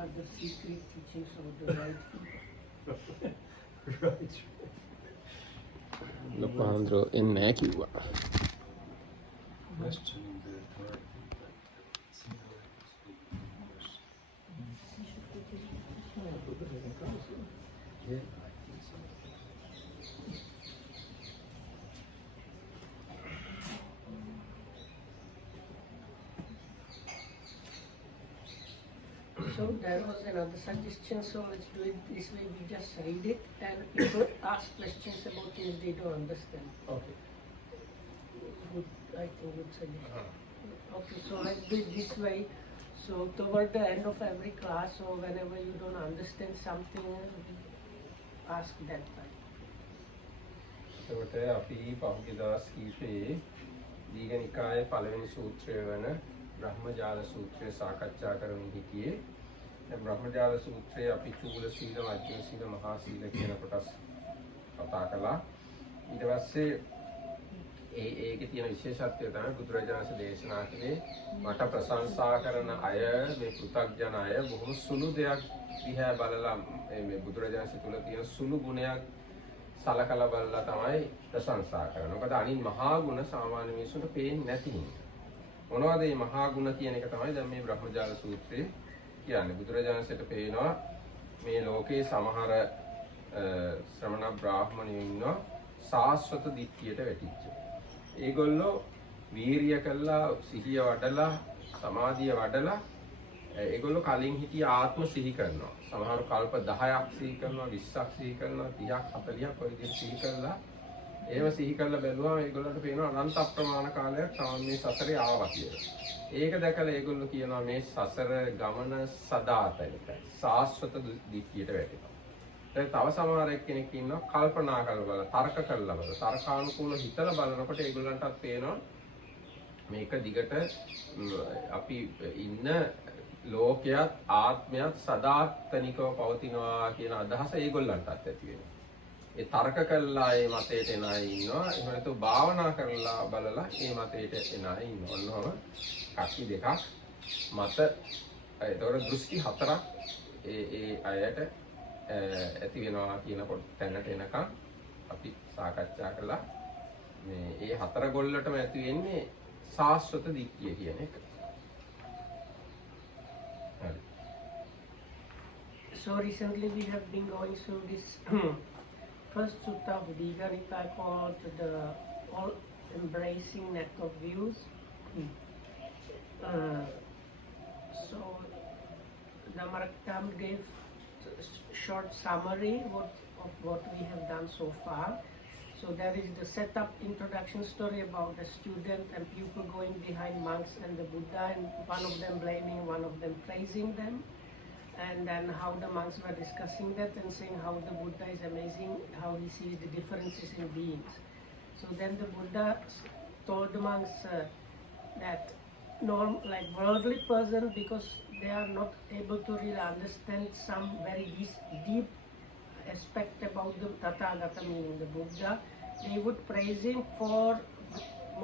are the secret teachings of the right people. Right. ලොකුහාඳුරෝ එන්නේ නැහැ කිව්වා. Questioning the authority, but see how it is speaking English. Yeah, I think so. So there was another suggestion, so let's do it this way, we just read it and people ask questions about things they don't understand. Okay. Good, I think good suggestion. Okay, so let's do it this way. So toward the end of every class, or whenever you don't understand something, ask that time. එතකොට අපි පහුගිය දවස් කීපේ දීඝනිකායේ පළවෙනි සූත්‍රය වන බ්‍රහ්මජාල සූත්‍රය සාකච්ඡා කරමින් හිටියේ. දැන් බ්‍රහ්මජාල සූත්‍රයේ අපි චූල සීල, මධ්‍යම සීල, මහා සීල කියන කොටස් කතා කළා. ඊට පස්සේ ඒකේ තියෙන විශේෂත්වය තමයි බුදුරජාණන් දේශනා කළේ මට ප්‍රශංසා කරන අය මේ පෘථග්ජන අය බොහොම සුළු දෙයක් දිහා බලලා මේ බුදුරජාණන් තුළ තියෙන සුළු ගුණයක් සලකලා බලලා තමයි ප්‍රශංසා කරන්නේ. මොකද අනිත් මහා ගුණ සාමාන්‍ය මිනිස්සුන්ට පේන්නේ නැති හින්දා. මොනවද මේ මහා ගුණ කියන එක තමයි දැන් මේ බ්‍රහ්මජාල සූත්‍රයේ කියන්නේ. බුදුරජාණන්සේට පේනවා මේ ලෝකේ සමහර ශ්‍රමණ බ්‍රාහ්මණයෝ ඉන්නවා සාස්වත දිට්ඨියට වැටිච්ච. ඒගොල්ලෝ වීරිය කළා, සිහිය වඩලා, සමාධිය වඩලා ඒගොල්ලෝ කලින් හිටිය ආත්ම සිහි කරනවා. සමහර කල්ප 10ක් සිහි කරනවා, 20ක් සිහි කරනවා, 30ක් 40ක් ඔය විදිහට සිහි කරලා ඒව සිහි කරලා බැලුවාම ඒගොල්ලන්ට පේනවා අනන්ත අප්‍රමාණ කාලයක් තමයි මේ සසරේ ආවා කියලා. ඒක දැකලා ඒගොල්ලෝ කියනවා මේ සසර ගමන සදාතනිකයි. සාස්වත දිට්ඨියට වැටෙනවා. දැන් තව සමහර කෙනෙක් ඉන්නවා කල්පනා කරලා බලලා, තර්ක කරලා බලලා, තර්කානුකූල හිතලා බලනකොට ඒගොල්ලන්ටත් පේනවා මේක දිගට අපි ඉන්න ලෝකයක් ආත්මයක් සදාතනිකව පවතිනවා කියන අදහස ඒගොල්ලන්ටත් ඇති වෙනවා. ඒ තර්ක කළා ඒ මතයට එන අය ඉන්නවා. එහෙම නැත්නම් භාවනා කරලා බලලා ඒ මතයට එන අය ඉන්නවා. ඔන්නෝම කක්ටි දෙකක් මත ඒතකොට දෘෂ්ටි හතරක් ඒ අයට ඇති වෙනවා කියනකොට තැනට එනකම් අපි සාකච්ඡා කළා. මේ ඒ හතර ගොල්ලටම ඇති වෙන්නේ සාස්වත දිට්ඨිය කියන එක. හරි. So recently we have been going through this first sutta of Digha Nikaya called the all-embracing net of views. So Dhammarakam gave a short summary of what we have done so far. So there is the setup introduction story about the student and pupil going behind monks and the Buddha, and one of them blaming, one of them praising them. And then how the monks were discussing that and saying how the Buddha is amazing, how he sees the differences in beings. So then the Buddha told the monks that like worldly person, because they are not able to really understand some very deep aspect about the Tathagata, meaning the Buddha, they would praise him for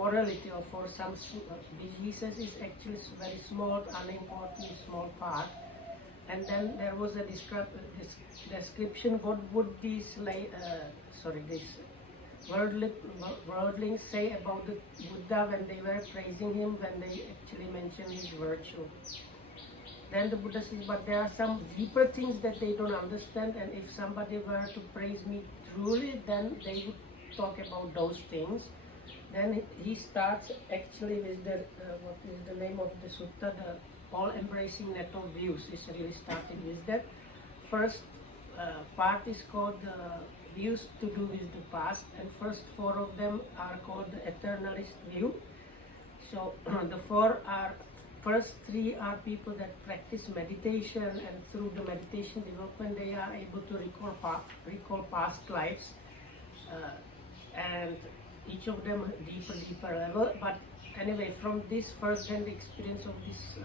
morality or for some diseases is actually very small, unimportant, small part. And then there was a description what would these worldlings say about the Buddha when they were praising him, when they actually mentioned his virtue. Then the Buddha says, but there are some deeper things that they don't understand, and if somebody were to praise me truly, then they would talk about those things. Then he starts actually with the what is the name of the sutta, the all-embracing net of views. Is really starting with that. First part is called views to do with the past, and first 4 of them are called the eternalist view. So the first 3 are people that practice meditation, and through the meditation development they are able to recall past lives, and each of them deeper level. But anyway, from this first-hand experience of this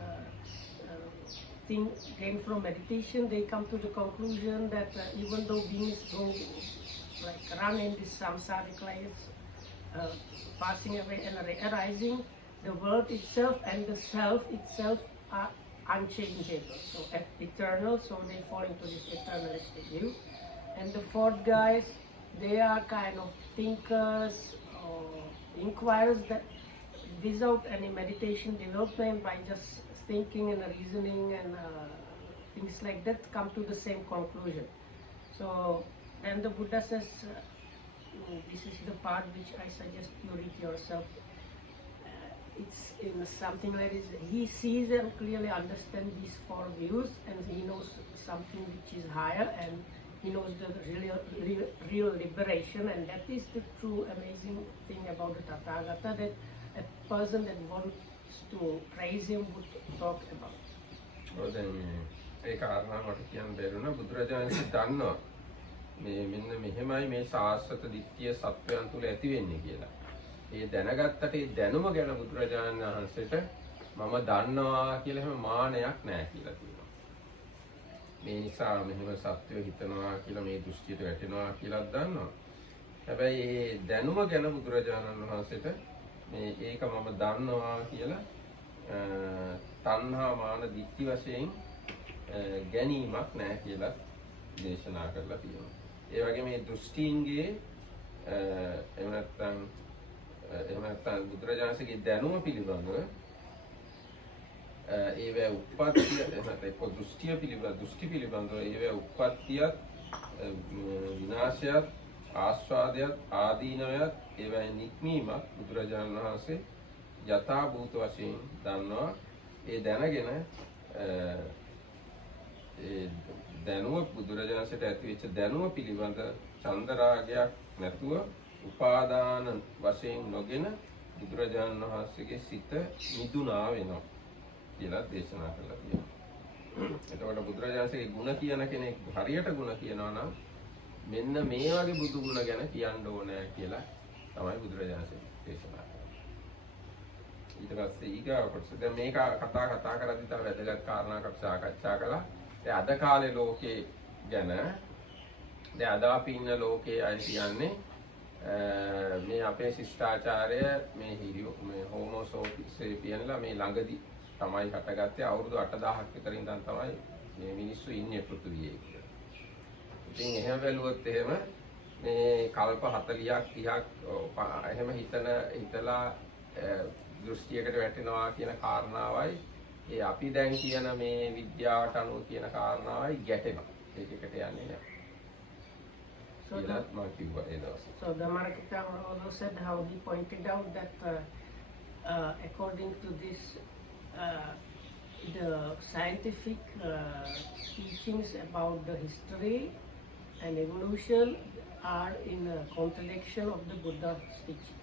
thing gained from meditation, they come to the conclusion that even though beings go like run in this samsaric life, passing away and arising, the world itself and the self itself are unchangeable, so eternal, so they fall into this eternalistic view. And the fourth guys, they are kind of thinkers or inquirers that without any meditation development, by just thinking and reasoning and things like that, come to the same conclusion. So then the Buddha says, this is the part which I suggest you read yourself. It's in something like this. He sees and clearly understands these four views, and he knows something which is higher, and he knows the real liberation, and that is the true amazing thing about the Tathagata, that a person that wants to praise him would talk about. ඒ කාරණා මට කියන්න බැරුණා බුදුරජාණන් දන්නවා මේ මෙන්න මෙහෙමයි මේ සාස්වත දිට්ඨිය සත්වයන් තුල ඇති වෙන්නේ කියලා. ඒ දැනගත්තට ඒ දැනුම ගැන බුදුරජාණන් වහන්සේට මම දන්නවා කියලා එහෙම මානයක් නැහැ කියලා කියනවා. මේ නිසා මෙහෙම සත්වය හිතනවා කියලා මේ දෘෂ්ටියට වැටෙනවා කියලා දන්නවා. හැබැයි ඒ දැනුම ගැන බුදුරජාණන් වහන්සේට මේ ඒක මම දන්නවා කියලා තණ්හා මාන දිට්ඨි වශයෙන් ගැනීමක් නැහැ කියලා දේශනා කරලා තියෙනවා. ඒ වගේ මේ දෘෂ්ටීන්ගේ එහෙම නැත්නම් බුදුරජාණන්සේගේ දැනුම පිළිබඳව ඒවැ උප්පත්තිය එහෙම නැත්නම් දෘෂ්ටි පිළිබඳව ඒවැ උප්පත්තියත් විනාශයත් ආස්වාදයත් ආදීනවයත් ඒවැ නික්මීමක් බුදුරජාණන් වහන්සේ යථා භූත වශයෙන් දන්නවා. ඒ දැනගෙන දැනුව බුදුරජාණන්සේට ඇතිවෙච්ච දැනුව පිළිබඳ චන්දරාගයක් නැතුව උපාදාන වශයෙන් නොගෙන බුදුරජාණන් වහන්සේගේ සිත මිදුණා වෙනවා කියලා දේශනා කළා කියනවා. එතකොට බුදුරජාණන්සේගේ ගුණ කියන කෙනෙක් හරියට ගුණ කියනවා නම් මෙන්න මේ වගේ බුදු ගුණ ගැන කියන්න ඕනේ කියලා තමයි බුදුරජාණන්සේ දේශනා කළේ. ඊට පස්සේ ඊගාව කොටස දැන් මේක කතා කරද්දී තව වැදගත් කාරණාවක් අපි සාකච්ඡා කළා. දැන් අද කාලේ ලෝකේ ගැන දැන් අද අපි ඉන්න ලෝකේ අය කියන්නේ මේ අපේ ශිෂ්ටාචාරය මේ හෝමෝ සේපියන්ලා මේ ළඟදී තමයි හටගත්තේ. අවුරුදු 8000ක් විතර ඉඳන් තමයි මේ මිනිස්සු ඉන්නේ පෘථිවියේ කියලා. ඉතින් එහෙම බැලුවොත් එහෙම මේ කල්ප 40ක් 30ක් එහෙම හිතලා දෘෂ්ටියකට වැටෙනවා කියන කාරණාවයි ඒ අපි දැන් කියන මේ විද්‍යාවට අනුව කියන කාරණාවයි ගැටෙනවා. ඒකකට යන්නේ නැහැ. So the Marakita also said how he pointed out that according to this, the scientific teachings about the history and evolution are in contradiction of the Buddha's teachings.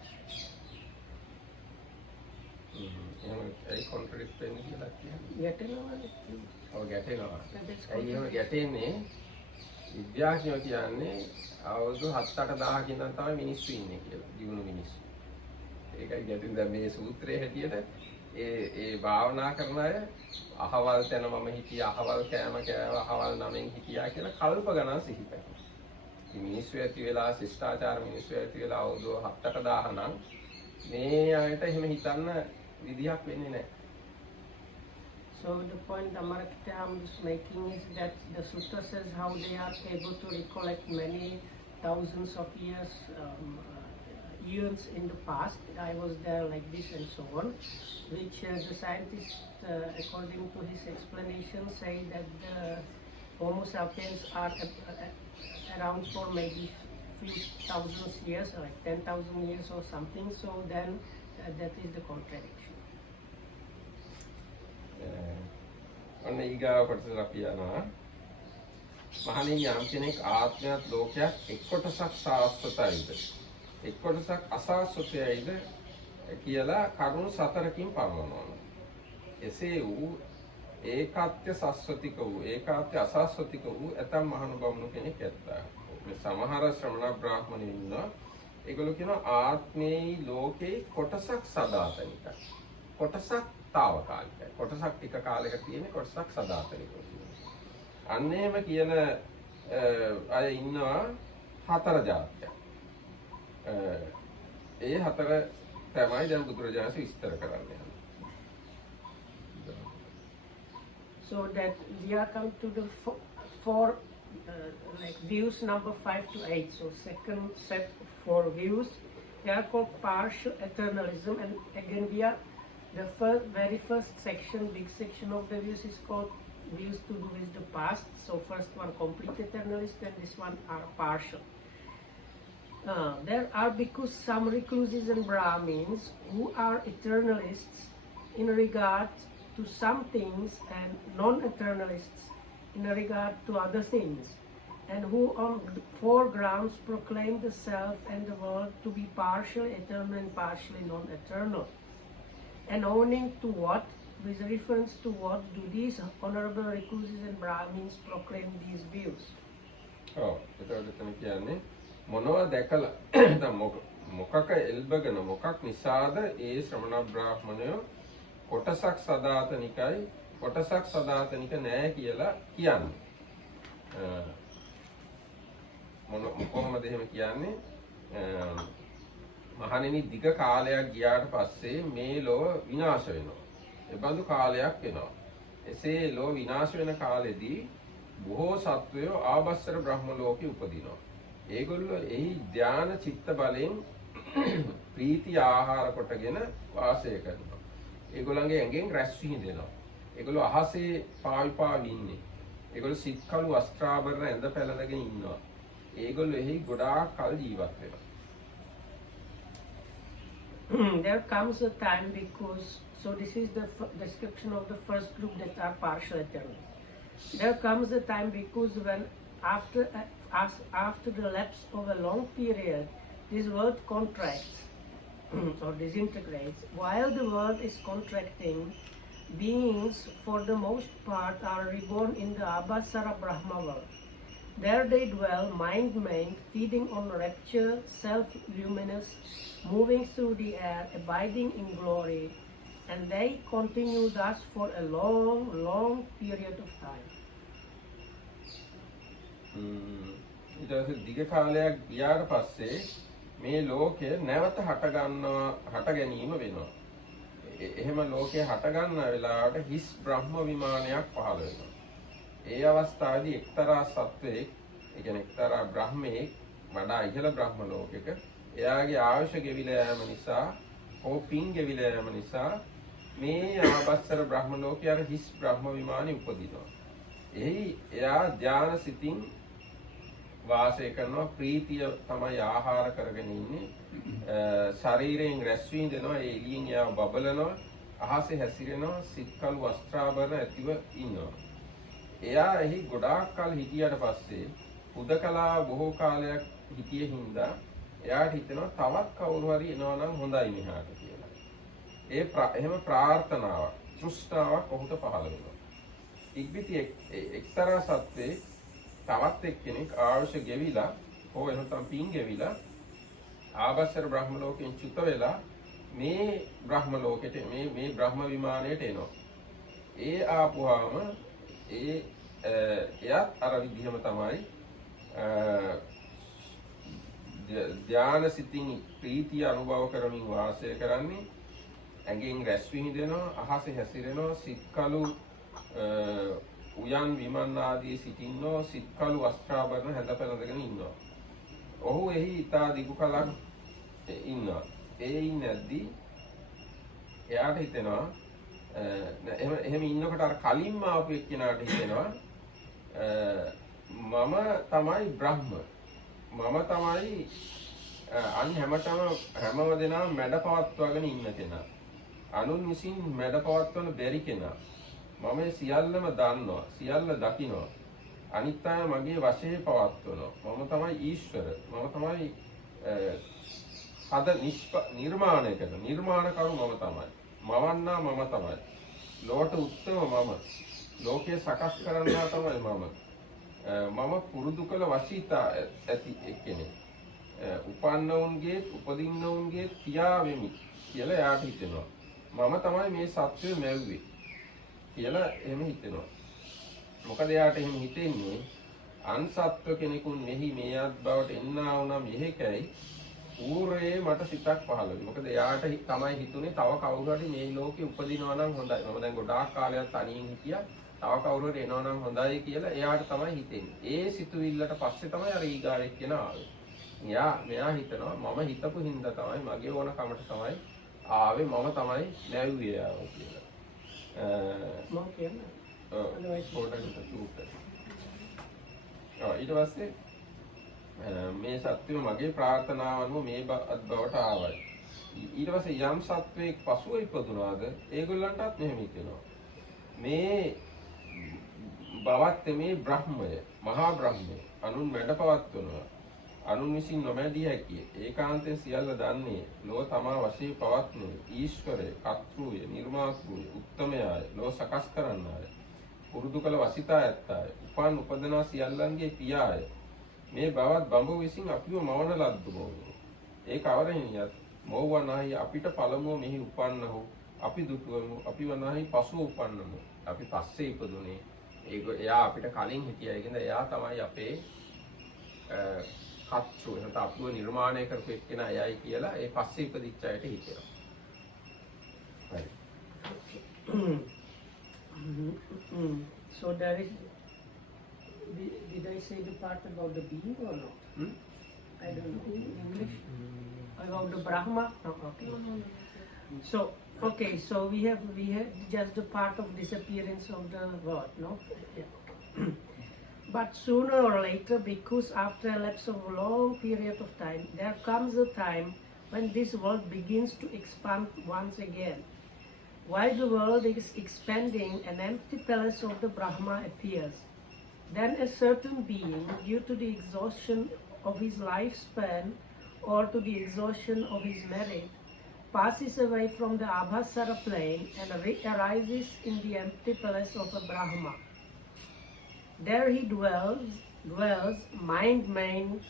ඒ කොන්ට්‍රඩික්ට් වෙන්නේ කියලා කියන්නේ. ගැටෙනවා. ඔව් ගැටෙනවා. ඒ ගැටෙන්නේ විද්‍යාඥයෝ කියන්නේ අවුරුදු 7-8000 ඉඳන් තමයි මිනිස්සු ඉන්නේ කියලා. ජීවුණු මිනිස්සු. ඒකයි ගැටෙන දැන් මේ සූත්‍රයේ හැටියට ඒ භාවනා කරන අය අහවල් තැන මම හිටියා, අහවල් කෑම කෑවා, අහවල් නමෙන් හිටියා කියලා කල්ප ගණන් සිහිපැයි. මේ මිනිස්සු ඇති වෙලා ශිෂ්ටාචාර මිනිස්සු ඇති වෙලා අවුරුදු 7-8000 නම් මේ අයට එහෙම හිතන්න විදියක් වෙන්නේ නැහැ. So the point Amarakitham is making is that the sutta says how they are able to recollect many thousands of years in the past. I was there like this and so on, which the scientists, according to his explanation, say that the Homo sapiens are around for maybe few thousands years, like 10,000 years or something. So then that is the contradiction. ඔන්න ඊගාව කොටසට අපි යනවා. මහණෙනි යම් කෙනෙක් ආත්මයත් ලෝකයක් එක් කොටසක් සාස්වතයිද එක් කොටසක් අසාස්වතයිද කියලා කරුණු 4කින් පනවනවා. එසේ වූ ඒකාත්‍ය සස්වතික වූ ඒකාත්‍ය අසාස්වතික වූ ඇතම් මහණුබමුණු කෙනෙක් ඇත්තා. මේ සමහර ශ්‍රමණ බ්‍රාහ්මණයෝ ඉන්නවා. ඒගොල්ලෝ කියනවා ආත්මේ ලෝකේ කොටසක් සදාතනිකයි. කොටසක් తాවකාලිකයි. කොටසක් ටික කාලයක තියෙන කොටසක් සදාතනිකයි. අන්න එහෙම කියන අය ඉන්නවා 4 જાතියක්. ඒ 4 තමයි දැන් බුදුරජාණන් විස්තර කරන්නේ. So that we are come to the four like views number 5 to 8. So second set of 4 views. They are called partial eternalism, and again we are the very first section, big section of the views is called views to do with the past. So first one complete eternalist, and this one are partial. There are because some recluses and Brahmins who are eternalists in regard to some things and non-eternalists in regard to other things, and who on 4 grounds proclaim the self and the world to be partially eternal and partially non-eternal. And owning to what, with reference to what, do these honorable recluses and Brahmins proclaim these views? මොනවා දැකලා මොකක එල්බගෙන මොකක් නිසාද ඒ ශ්‍රමණ බ්‍රාහ්මණයෝ කොටසක් සදාතනිකයි කොටසක් සදාතනික නෑ කියලා කියන්නේ. කොහොමද එහෙම කියන්නේ? මහණෙනි දිග කාලයක් ගියාට පස්සේ මේ ලෝව විනාශ වෙනවා. ඒ බඳු කාලයක් එනවා. එසේ ලෝව විනාශ වෙන කාලෙදී බොහෝ සත්වයෝ ආභස්සර බ්‍රහ්ම ලෝකෙ උපදිනවා. ඒගොල්ලෝ එහි ධාන චිත්ත බලෙන් ප්‍රීති ආහාර කොටගෙන වාසය කරනවා. ඒගොල්ලන්ගේ ඇඟෙන් රැස් විහිදෙනවා. ඒගොල්ලෝ අහසේ පාවි ඉන්නේ. ඒගොල්ලෝ සිත්කලු වස්ත්‍රාභරණ ඇඳ පැළඳගෙන ඉන්නවා. ඒගොල්ලෝ එහි ගොඩාක් කල් ජීවත් වෙනවා. There comes a time because, so this is the description of the first group that are partial eternal. There comes a time because when after the lapse of a long period, this world contracts or disintegrates. While the world is contracting, beings for the most part are reborn in the Abhasara Brahma world. There they dwell, mind-made, feeding on rapture, self-luminous, moving through the air, abiding in glory, and they continue thus for a long, long period of time. ඊට පස්සේ දිග කාලයක් ගියාට පස්සේ මේ ලෝකය නැවත හට ගැනීම වෙනවා. එහෙම ලෝකය හට ගන්න වෙලාවට හිස් බ්‍රහ්ම විමානයක් පහළ වෙනවා. ඒ අවස්ථාවේදී එක්තරා සත්වයෙක්, ඒ කියන්නේ එක්තරා බ්‍රහ්මයෙක් වඩා ඉහළ බ්‍රහ්ම ලෝකයක එයාගේ ආයුෂ ගෙවිලා යාම නිසා හෝ පින් ගෙවිලා යාම නිසා මේ ආභස්සර බ්‍රහ්ම ලෝකයේ අර හිස් බ්‍රහ්ම විමානේ උපදිනවා. එහි එයා ධාන සිතින් වාසය කරනවා. ප්‍රීතිය තමයි ආහාර කරගෙන ඉන්නේ. ශරීරයෙන් රැස් විඳිනවා. ඒ එළියෙන් එයා බබලනවා. අහසේ හැසිරෙනවා. සිත්කලු වස්ත්‍රාභරණ ඇතිව ඉන්නවා. එයා එහි ගොඩාක් කල හිටියට පස්සේ උදකලා බොහෝ කාලයක් හිටියේ හින්දා එයාට හිතෙනවා තවත් කවුරු හරි එනවා නම් හොඳයි මෙහාට කියලා. එහෙම ප්‍රාර්ථනාවක්, තෘෂ්ණාවක් ඔහුට පහළ වෙනවා. ඉක්බිති එක්තරා සත්‍යේ තවත් එක්කෙනෙක් ආයුෂ ගෙවිලා හෝ එහෙනම් පින් ගෙවිලා ආභස්සර බ්‍රහ්ම ලෝකෙන් චුත වෙලා මේ බ්‍රහ්ම ලෝකෙට මේ බ්‍රහ්ම විමානයට එනවා. ඒ ආපුවාම එයාත් අර විදිහම තමයි ධාන සිතින් ප්‍රීතිය අනුභව කරමින් වාසය කරන්නේ. ඇඟෙන් රැස් විහිදෙනවා, අහසේ හැසිරෙනවා, සිත්කලු උයන් විමන් ආදී සිටින්නෝ, සිත්කලු වස්ත්‍රාභරණ හැඳ පැළඳගෙන ඉන්නවා. ඔහු එහි ඉතා දිගු කලක් ඉන්නවා. ඒ ඉන්නේදී එයාට හිතෙනවා එහෙම ඉන්නකොට අර කලින්ම ආපු එක්කෙනාට හිතෙනවා මම තමයි බ්‍රහ්ම, මම තමයි අන් හැම දෙනාම මැඩ පවත්වාගෙන ඉන්න කෙනා, අනුන් විසින් මැඩ පවත්වන බැරි කෙනා. මම සියල්ලම දන්නවා, සියල්ල දකිනවා, අනිත් අය මගේ වශයේ පවත්වනවා. මම තමයි ඊශ්වර, මම තමයි නිර්මාණය කරන නිර්මාණකරු මම තමයි, මවන්නා මම තමයි, ලෝට උත්තම මම, ලෝකයේ සකස් කරන්නා තමයි මම පුරුදු කළ වශීතා ඇති එක්කෙනෙක්, උපන්නවුන්ගේ උපදින්නවුන්ගේ පියා වෙමි කියලා එයාට හිතෙනවා. මම තමයි මේ සත්‍යය මැව්වේ කියලා එහෙම හිතෙනවා. මොකද එයාට එහෙම හිතෙන්නේ අන් සත්ව කෙනෙකුන් මෙහි මේ අත් බවට එන්නා වුණා මෙහෙකයි ඌරේ මට සිතක් පහළ වෙනවා. මොකද එයාට තමයි හිතුනේ තව කවුරු හරි මේ ලෝකේ උපදිනවා නම් හොඳයි. මම දැන් ගොඩාක් කාලයක් තනියෙන් හිටියා. තව කවුරු හරි එනවා නම් හොඳයි කියලා එයාට තමයි හිතෙන්නේ. ඒ සිතුවිල්ලට පස්සේ තමයි අර ඊගාවෙක් කියන ආවේ. මෙයා හිතනවා මම හිතපු හින්දා තමයි මගේ ඕන කමට තමයි ආවේ මම තමයි නැව්වේ යාව කියලා. මම කියන්නේ. පොඩකට සූට්. ඊට පස්සේ මේ සත්‍යය මගේ ප්‍රාර්ථනාව අනුව මේ බවට ආවයි. ඊට පස්සේ යම් සත්වයක් පසුව ඉපදුනාද ඒගොල්ලන්ටත් මෙහෙම හිතෙනවා. මේ බවත් මේ බ්‍රහ්මය මහා බ්‍රහ්මය අනුන් වැඩ පවත්වනවා. අනුන් විසින් නොමැඩිය හැකිය. ඒකාන්තයෙන් සියල්ල දන්නේ ලෝ තමා වශයෙන් පවත්වන ඊශ්වරය, කර්තෘය, නිර්මාතෘය, උත්තමයාය, ලෝ සකස් කරන්නාය. පුරුදු කළ වසිතා ඇත්තාය. උපන් උපදනා සියල්ලන්ගේ පියාය. මේ බවත් බඹ විසින් අපිව මවන ලද්දු බව. ඒ කවරෙනියත් මොව වනාහි අපිට පළමුව මෙහි උපන්නහු අපි දුටුවමු අපි වනාහි පසුව උපන්නමු. අපි පස්සේ ඉපදුනේ. එයා අපිට කලින් හිටියා. ඒකෙන්ද එයා තමයි අපේ කච්චු එහෙනම් අපිව නිර්මාණය කරපු එක්කෙනා එයයි කියලා ඒ පස්සේ ඉපදිච්ච අයට හිතෙනවා. හරි. So there is. Did I say the part about the being or not? I don't know in English. About the Brahma? No, okay. So okay, so we have just the part of disappearance of the world, no? Yeah. But sooner or later, because after a lapse of a long period of time, there comes a time when this world begins to expand once again. While the world is expanding, an empty palace of the Brahma appears. Then a certain being, due to the exhaustion of his lifespan or to the exhaustion of his merit, passes away from the Abhasara plane and arises in the empty palace of a Brahma. There he dwells mind-main,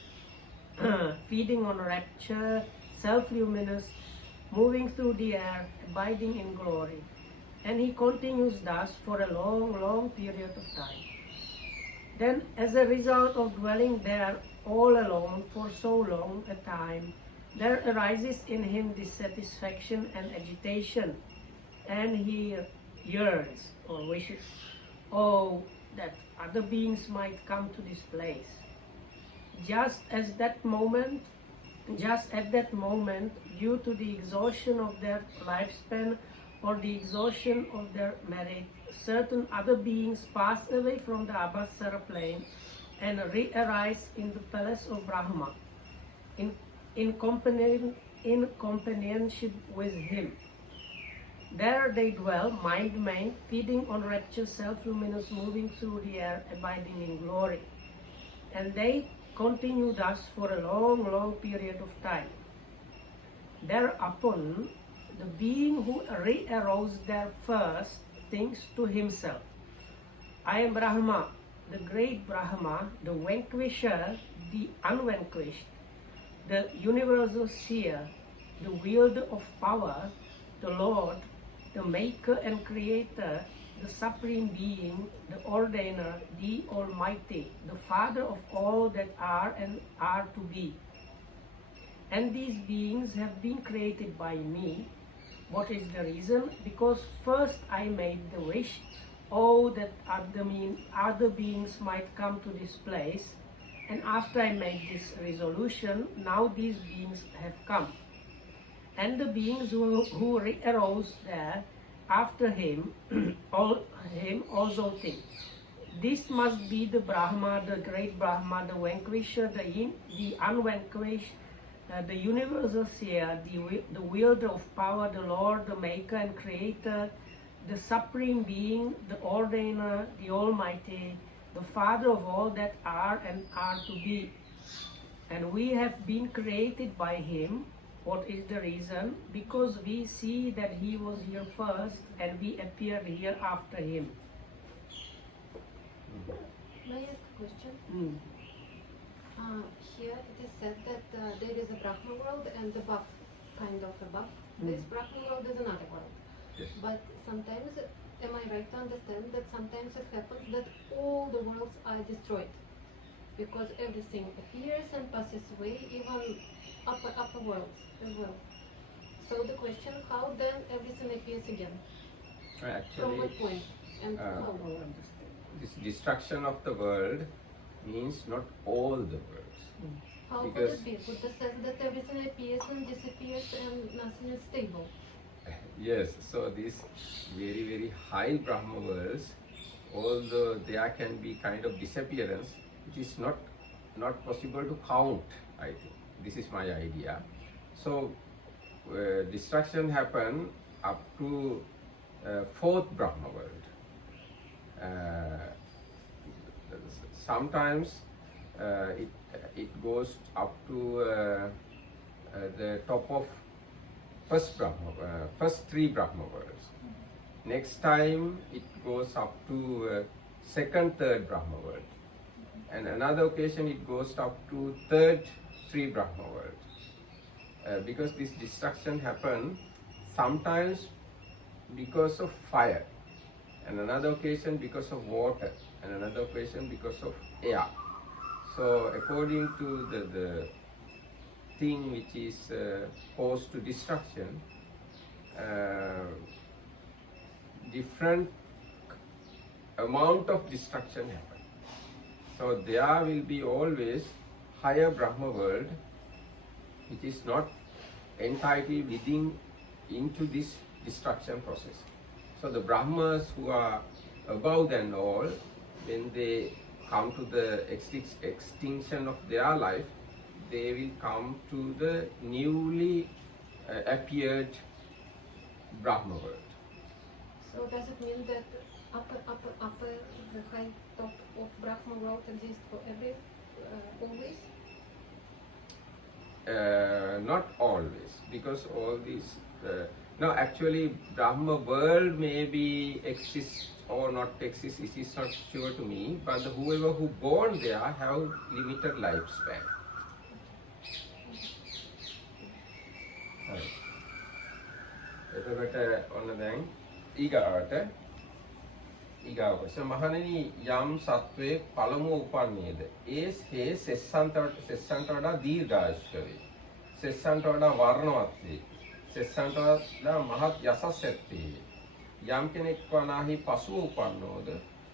feeding on rapture, self-luminous, moving through the air, abiding in glory. And he continues thus for a long, long period of time. Then, as a result of dwelling there all alone for so long a time, there arises in him dissatisfaction and agitation, and he yearns or wishes, oh, that other beings might come to this place. Just at that moment, due to the exhaustion of their lifespan or the exhaustion of their merit, certain other beings pass away from the Abhasara plane and re-arise in the palace of Brahma, in companionship with him. There they dwell, mind-main, feeding on rapture, self-luminous, moving through the air, abiding in glory. And they continue thus for a long, long period of time. Thereupon, the being who re-arose there first thinks to himself, I am Brahma, the great Brahma, the vanquisher, the unvanquished, the universal seer, the wielder of power, the Lord, the maker and creator, the supreme being, the ordainer, the almighty, the father of all that are and are to be. And these beings have been created by me. What is the reason? Because first I made the wish, oh, that other beings might come to this place, and after I made this resolution, now these beings have come. And the beings who arose there after him, also think, this must be the Brahma, the great Brahma, the vanquisher, the unvanquished, the universal seer, the wielder of power, the Lord, the maker and creator, the supreme being, the ordainer, the almighty, the father of all that are and are to be. And we have been created by him. What is the reason? Because we see that he was here first and we appear here after him. May I ask a question? Here it is said that there is a Brahma world and above, kind of above. This Brahma world is another world. Yes. But sometimes, am I right to understand that sometimes it happens that all the worlds are destroyed? Because everything appears and passes away, even upper worlds as well. So the question, how then everything appears again? From Actually, what point? And Uh, how? don't understand. This destruction of the world means not all the worlds. How could Because- it be? Buddha says that everything appears and disappears and nothing is stable. Yes, so these very, very high Brahma worlds, although there can be kind of disappearance, it is not possible to count, I think. This is my idea. So, destruction happen up to fourth Brahma world. Sometimes it goes up to the top of first three Brahma worlds. Next time it goes up to second, third Brahma world, and another occasion it goes up to third, three Brahma world. Because this destruction happen sometimes because of fire, and another occasion because of water, and another occasion because of air. So according to the thing which is caused to destruction, different amount of destruction happen. So there will be always higher Brahma world which is not entitled into this destruction process. So the Brahmas who are above than all, when they come to the extinction of their life, they will come to the newly appeared Brahma world. So does it mean that upper, the high top of Brahma world exists for every, always? Not always, because all these no, actually Brahma world maybe exists or not exists, it is not sure to me, but whoever who born there have limited lifespan. Right. එතකොට ඔන්න දැන් ඊගාවට මහණෙනි යම් සත්වයේ පළමුව උපන්නේද ඒ සෙස්සන්ට වඩා දීර්ඝායුෂ්ක වේ. සෙස්සන්ට වඩා වර්ණවත් වේ. සෙස්සන්ට වඩා මහත් යසස් ඇත්තේ. යම් කෙනෙක් වනාහි පසුව උපන්නෝද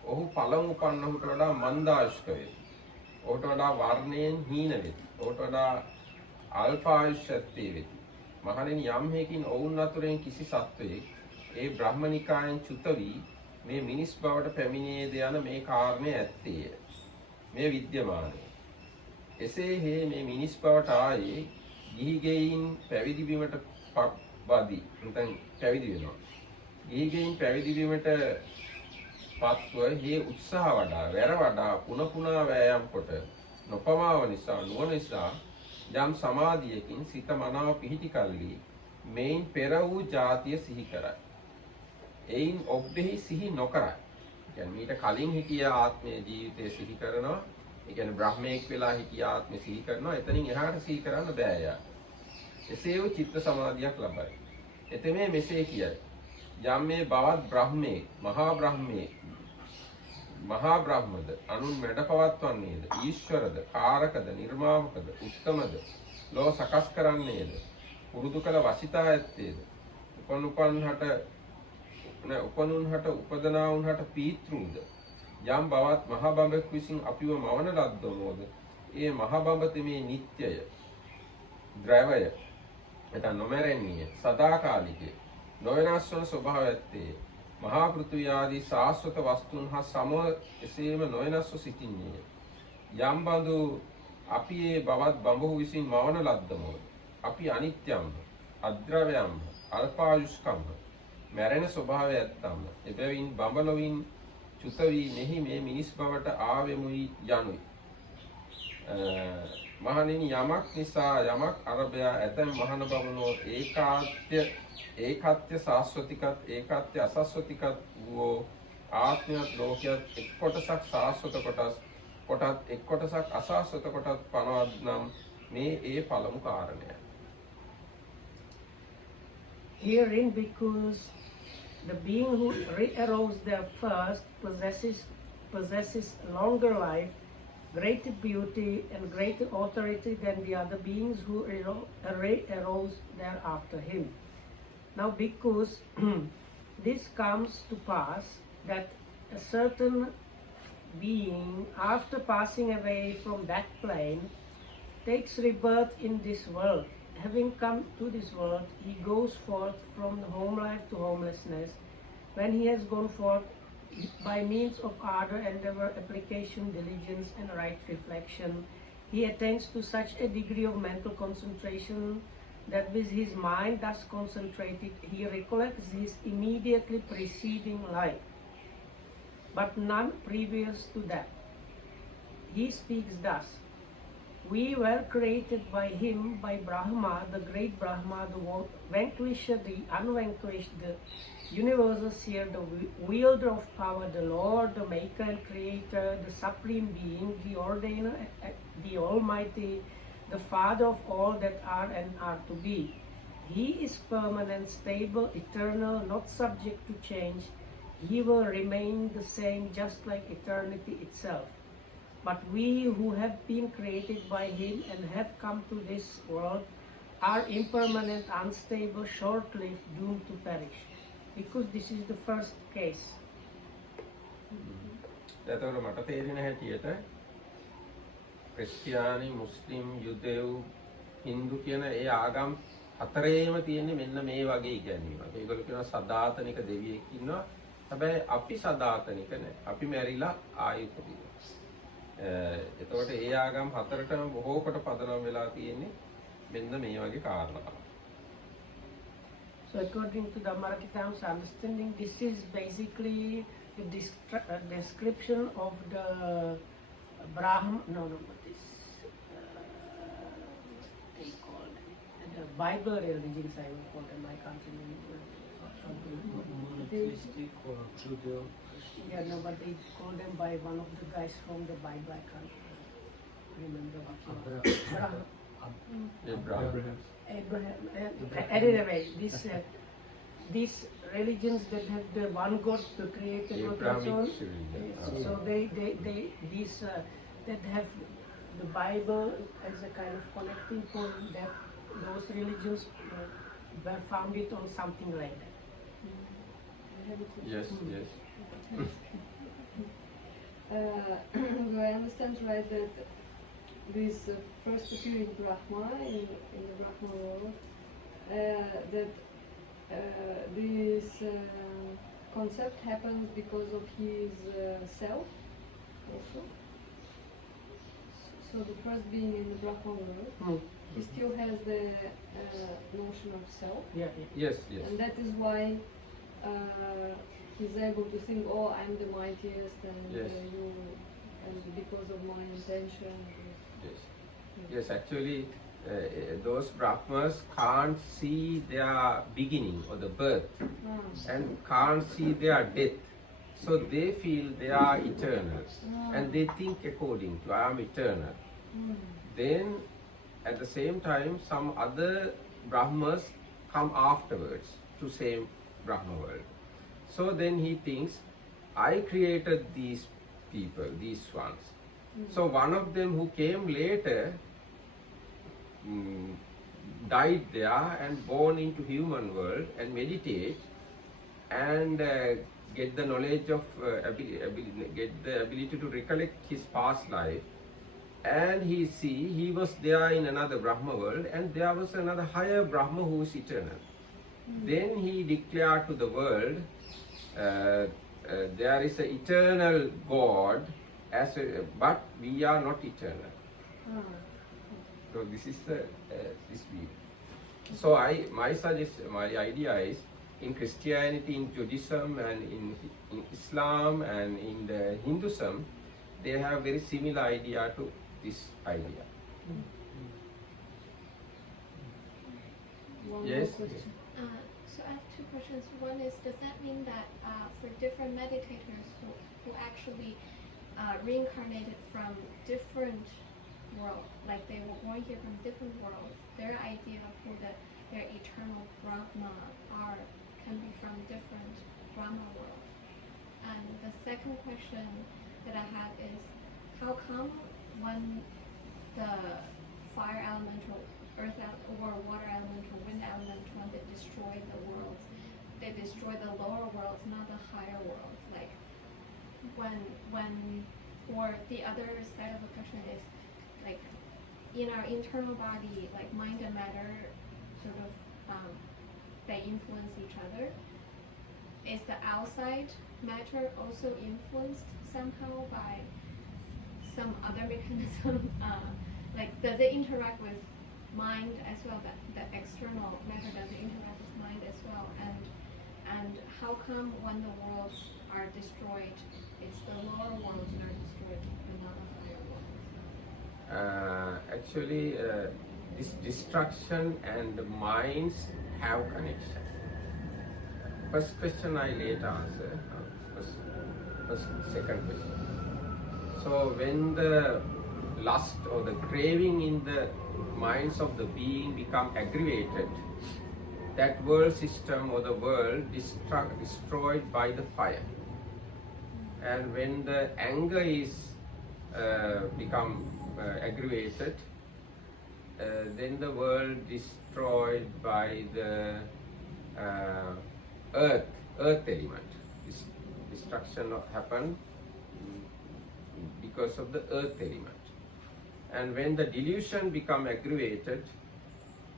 ඔහු පළමු උපන්නහුට වඩා මන්දායුෂ්ක වේ. ඔහුට වඩා වර්ණයෙන් හීන වෙති. ඔහුට වඩා අල්පායුෂ ඇත්තේ වෙති. මහණෙනි යම් හේකින් ඔවුන් අතුරෙන් කිසි සත්වයෙක් ඒ බ්‍රහ්මනිකායෙන් චුත වී මේ මිනිස් බවට පැමිණියේද යන මේ කාරණය ඇත්තේය. මේ විද්‍යමානය. එසේ හේ මේ මිනිස් බවට ආයේ ගිහි ගෙයින් පැවිදි වීමට වදී. නැත්නම් පැවිදි වෙනවා. ගිහි ගෙයින් පැවිදි වීමට පත්ව හේ උත්සාහ වඩා වැර වඩා පුන වෑයම් කොට නොපමාව නිසා නුවණ නිසා යම් සමාධියකින් සිත මනාව පිහිටි කල්හි මේන් පෙර වූ ජාතිය සිහි කරයි. එයින් ඔබ්බෙහි සිහි නොකරයි. කියන්නේ මීට කලින් හිටිය ආත්මයේ ජීවිතය සිහි කරනවා. ඒ කියන්නේ බ්‍රහ්මයෙක් වෙලා හිටිය ආත්මය සිහි කරනවා. එතනින් එහාට සිහි කරන්න බෑ යා. එසේ වූ චිත්ත සමාධියක් ලබයි. එතෙමේ මෙසේ කියයි. යම් මේ බවත් බ්‍රහ්මයේ මහා බ්‍රහ්මද අනුන් මැඩ පවත්වන්නේද ඊශ්වරද කාරකද නිර්මාවකද උත්තමද ලෝ සකස් කරන්නේද පුරුදු කළ වසිතා ඇත්තේද උපනුන්හට උපදනාවුන්හට පීතෘද යම් බවත් මහා බඹෙක් විසින් අපිව මවන ලද්දමෝද ඒ මහා බඹ තෙමේ නිත්‍යය ද්‍රවය එතන නොමරෙන්නේ සදාකාලිකේ නොවෙනස් වන ස්වභාවය ඇත්තේ මහා පෘථිවි ආදී සාස්වත වස්තුන් හා සම එසේම නොවෙනස්ව සිටින්නේ. යම් බඳු අපි ඒ බවත් බඹහු විසින් මවන ලද්දමෝද අපි අනිත්‍යම්ම අද්‍රව්‍යම්ම අල්පායුෂ්කම්ම මැරෙන ස්වභාවය ඇත්තම්ම එබැවින් බඹලොවින් චුත වී මෙහි මේ මිනිස් බවට ආවෙමුයි යනුයි. මහණෙනි යමක් නිසා යමක් අරබයා ඇතැම් මහණ බමුණෝ ඒකාත්‍ය සාස්වතිකත් ඒකාත්‍ය අසස්වතිකත් වූ ආත්මයත් ලෝකයත් එක් කොටසක් සාස්වත කොටත් එක් කොටසක් අසස්වත කොටත් පනවත්නම් මේ ඒ පළමු කාරණය. Herein, because the being who re-arose there first possesses longer life, greater beauty and greater authority than the other beings who arose thereafter him. Now, because this comes to pass that a certain being, after passing away from that plane, takes rebirth in this world. Having come to this world, he goes forth from home life to homelessness. When he has gone forth, by means of ardor, endeavor, application, diligence, and right reflection, he attains to such a degree of mental concentration that with his mind thus concentrated, he recollects his immediately preceding life, but none previous to that. He speaks thus: we were created by him, by Brahma, the great Brahma, the vanquisher, the unvanquished, the universal seer, the wielder of power, the Lord, the maker and creator, the supreme being, the ordainer, the almighty, the father of all that are and are to be. He is permanent, stable, eternal, not subject to change. He will remain the same, just like eternity itself. But we who have been created by him and have come to this world are impermanent, unstable, short-lived, doomed to perish. Because this is the first case. එතකොට මට තේරෙන හැටියට ක්‍රිස්තියානි, මුස්ලිම්, යුදෙව්, හින්දු කියන ඒ ආගම් හතරේම තියෙන්නේ මෙන්න මේ වගේ ඉගැන්වීමක්. ඒගොල්ලෝ කියනවා සදාතනික දෙවියෙක් ඉන්නවා. හැබැයි අපි සදාතනික නෑ. අපි මැරිලා ආයෙ උපදිනවා. එතකොට ඒ ආගම් හතරටම බොහෝ කොට පදනම් වෙලා තියෙන්නේ මෙන්න මේ වගේ කාරණා. So according to the Dhammarakitham's understanding, this is basically the description of the they called the Bible religions, I will call them, I can't remember. Monotheistic or Judeo? Yeah, no, but they call them by one of the guys from the Bible, I can't remember Abraham. Anyway, these religions that have the one God, the creator God, and so on, so these that have the Bible as a kind of connecting point, that those religions were founded on something like that. Yes, yes. Do I understand right that this first appearing Brahma in the Brahma world, that this concept happens because of his self also? So the first being in the Brahma world, he still has the notion of self? Yeah. Yes, yes. And that is why he's able to think, oh, I'm the mightiest, and Yes. and because of my intention. Yes. Yes, actually, those Brahmas can't see their beginning or the birth and can't see their death. So they feel they are eternal and they think according to I am eternal. Then at the same time, some other Brahmas come afterwards to same Brahma world. So then he thinks, I created these people, these ones. So one of them who came later died there and born into human world and meditate and get the knowledge of get the ability to recollect his past life, and he was there in another Brahma world, and there was another higher Brahma who is eternal. Then he declared to the world, there is an eternal God, but we are not eternal. So this is this view. So my idea is, in Christianity, in Judaism, and in Islam, and in the Hinduism, they have very similar idea to this idea. Yes. So I have two questions. One is, does that mean that for different meditators who actually reincarnated from different worlds, like they were born here from different worlds, their idea of who their eternal Brahma are can be from different Brahma worlds? And the second question that I have is, how come when the fire elemental, earth or water elemental, wind elemental, when they destroy the worlds, they destroy the lower worlds, not the higher worlds. Like when or the other side of the question is like in our internal body, like mind and matter sort of they influence each other. Is the outside matter also influenced somehow by some other mechanism? Like does it interact with mind as well? That the external matter does it interact with mind as well? And how come when the worlds are destroyed, it's the lower worlds that are destroyed and not the higher worlds? Actually, this destruction and the minds have connection. First question I later answer. Second question. So when the lust or the craving in the minds of the being become aggravated, that world system or the world destroyed by the fire. And when the anger is become aggravated, then the world destroyed by the earth element. This destruction happened because of the earth element. And when the delusion become aggravated,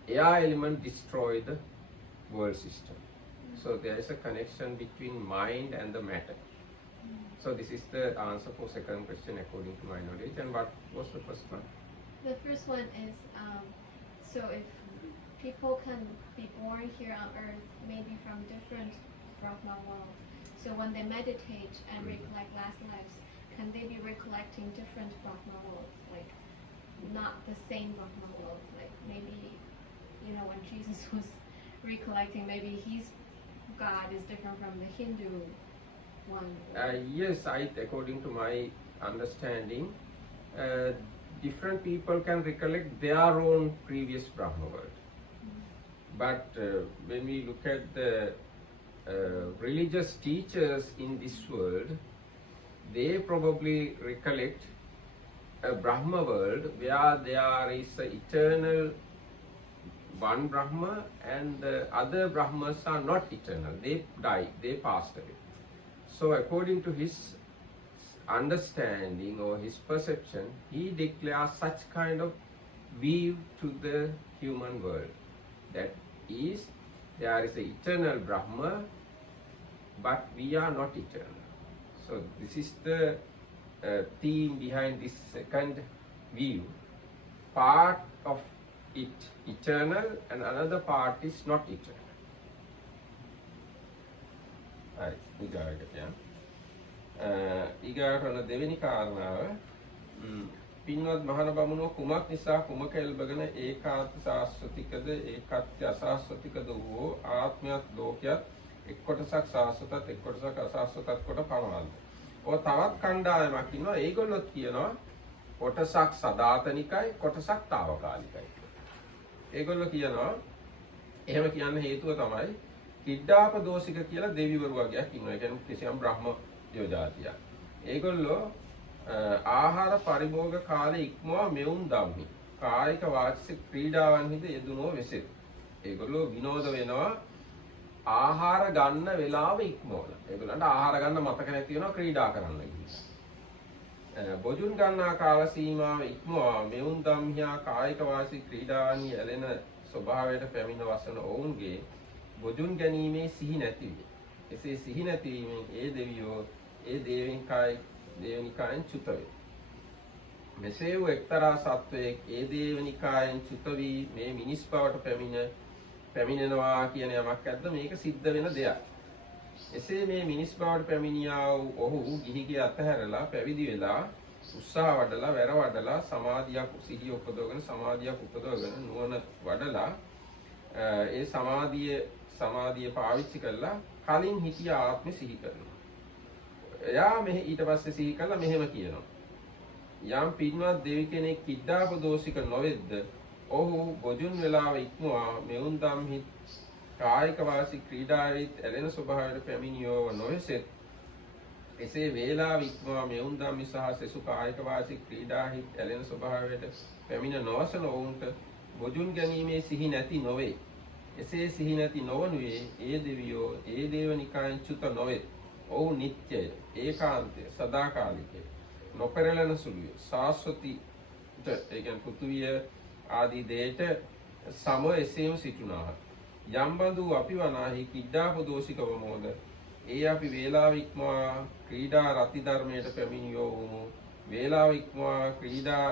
air element destroy the world system. So there is a connection between mind and the matter. So this is the answer for second question according to my knowledge. And what was the first one? The first one is so if people can be born here on earth, maybe from different Brahma worlds, so when they meditate and recollect last lives, can they be recollecting different Brahma worlds, like not the same Brahma world? Like maybe, when Jesus was recollecting, maybe his God is different from the Hindu one. Yes, according to my understanding, different people can recollect their own previous Brahma world. But when we look at the religious teachers in this world, they probably recollect a Brahma world where there is an eternal one Brahma and the other Brahmas are not eternal. They died, they passed away. So according to his understanding or his perception, he declares such kind of view to the human world. That is, there is an eternal Brahma, but we are not eternal. So this is the theme behind this second view. Part of it eternal and another part is not eternal. Right, ඊගාට ඔන්න දෙවෙනි කාරණාව පින්වත් මහණ බමුණෝ කුමක් නිසා කුමක එල්බගෙන ඒකාන්ත සාස්වතිකද ඒකත්‍ය අසාස්වතිකද වූ ආත්මයත් ලෝකයත් එක් කොටසක් සාස්වතත් එක් කොටසක් අසාස්වතත් කොට පනවන්න. ඔය තවත් කණ්ඩායමක් ඉන්නවා ඒගොල්ලොත් කියනවා කොටසක් සදාතනිකයි කොටසක් తాවකාලිකයි. ඒගොල්ලෝ කියනවා එහෙම කියන්න හේතුව තමයි කිඩ්ඩාපදෝෂික කියලා දෙවිවරු වගේක් ඉන්නවා. ඒ කියන්නේ කිසියම් බ්‍රහ්ම යෝජාතියක්. ඒගොල්ලෝ ආහාර පරිභෝග කාලේ ඉක්මවා මෙවුන් ධම්මි. කායික වාචික ක්‍රීඩාවන්හිද යෙදුනෝ වෙසෙත්. ඒගොල්ලෝ විනෝද වෙනවා ආහාර ගන්න වෙලාව ඉක්මවලා. ඒගොල්ලන්ට ආහාර ගන්න මතක නැති වෙනවා ක්‍රීඩා කරන්න කියලා. බොජුන් ගන්නා කාල සීමාව ඉක්මවා මෙවුන් ධම්මියා කායික වාචික ක්‍රීඩාවන්හි ඇලෙන ස්වභාවයට පැමිණ වසන ඔවුන්ගේ බොජුන් ගැනීමේ සිහි නැති වේ. එසේ සිහි නැතිවීමෙන් ඒ දෙවියෝ ඒ දේවනිකායෙන් චුත වේ. මෙසේ වූ එක්තරා සත්වයෙක් ඒ දේවනිකායෙන් චුත වී මේ මිනිස් බවට පැමිණෙනවා කියන යමක් ඇද්ද මේක සිද්ධ වෙන දෙයක්. එසේ මේ මිනිස් බවට පැමිණියා වූ ඔහු ගිහිගේ අතහැරලා පැවිදි වෙලා උත්සාහ වඩලා වැර වඩලා සමාධියක් සිහිය උපදවගෙන සමාධියක් උපදවගෙන නුවණ වඩලා ඒ සමාධිය පාවිච්චි කරලා කලින් හිටිය ආත්මෙ සිහි කරනවා. එයා මෙහි ඊට පස්සේ සිහි කළා මෙහෙම කියනවා. යම් පින්වත් දෙවි කෙනෙක් කිඩ්ඩාපදෝෂික නොවෙද්ද ඔහු බොජුන් වෙලාව ඉක්මවා මෙවුන් ධම්හි කායික වාසී ක්‍රීඩාවෙත් ඇලෙන ස්වභාවයට පැමිණියෝව නොවෙසෙත් එසේ වේලාව ඉක්මවා මෙවුන් ධම්හි සහ සෙසු කායික වාසී ක්‍රීඩාහි ඇලෙන ස්වභාවයට පැමිණ නොවසන ඔවුන්ට බොජුන් ගැනීමේ සිහි නැති නොවේ. එසේ සිහි නැති නොවනුයේ ඒ දෙවියෝ ඒ දේවනිකායෙන් චුත නොවේ. ඔව් නිත්‍යය, ඒකාන්තය, සදාකාලිකය, නොපෙරළෙන සුළුය, ශාස්වතීට, ඒ කියන්නේ පෘථුවිය ආදී දේට සම එසේම සිටුනාහ. යම්බඳු අපි වනාහි කිඩ්ඩාපදෝෂිකව මොද ඒ අපි වේලාව ඉක්මවා ක්‍රීඩා රති ධර්මයට පැමිණියෝ වුමු. වේලාව ඉක්මවා ක්‍රීඩා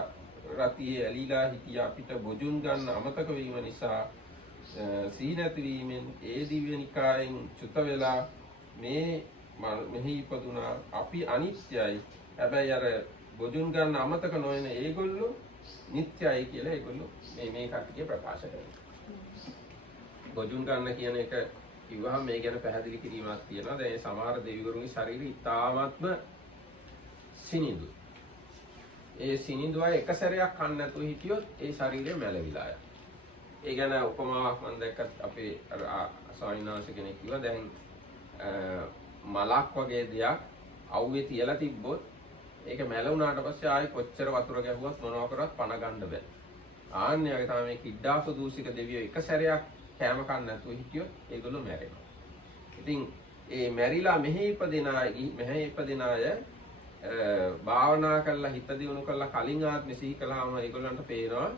රතියේ ඇලිලා හිටිය අපිට බොජුන් ගන්න අමතක වීම නිසා සිහි නැතිවීමෙන් ඒ දිව්‍ය නිකායෙන් චුත වෙලා මෙහි ඉපදුනා. අපි අනිත්‍යයි, හැබැයි අර බොජුන් ගන්න අමතක නොවන ඒගොල්ලෝ නිත්‍යයි කියලා ඒගොල්ලෝ මේ කට්ටිය ප්‍රකාශ කරනවා. බොජුන් ගන්න කියන එක කිව්වහම මේ ගැන පැහැදිලි කිරීමක් තියෙනවා. දැන් සමහර දෙවිවරුන්ගේ ශරීරය ඉතාමත්ම සිනිඳු. ඒ සිනිඳු අය එක සැරයක් කන්න නැතුව හිටියොත් ඒ ශරීරය මැලවිලා යනවා. ඒ ගැන උපමාවක් මම දැක්කත් අපේ ස්වාමීන් වහන්සේ කෙනෙක් කිව්වා දැන් මලක් වගේ දෙයක් අවුවේ තියලා තිබ්බොත් ඒක මැලුණාට පස්සේ ආයි කොච්චර වතුර ගැහුවත් මොනවා කරවත් පණ ගන්න බෑ. ආන්නේ වගේ තමයි මේ කිඩ්ඩාප දූෂික දෙවියෝ එක සැරයක් කෑම කන්න නැතුව හිටියොත් ඒගොල්ලෝ මැරෙනවා. ඉතින් ඒ මැරිලා මෙහි ඉපදින අය භාවනා කරලා හිත දියුණු කරලා කලින් ආත්මෙ සිහි කළාම ඒගොල්ලන්ට පේනවා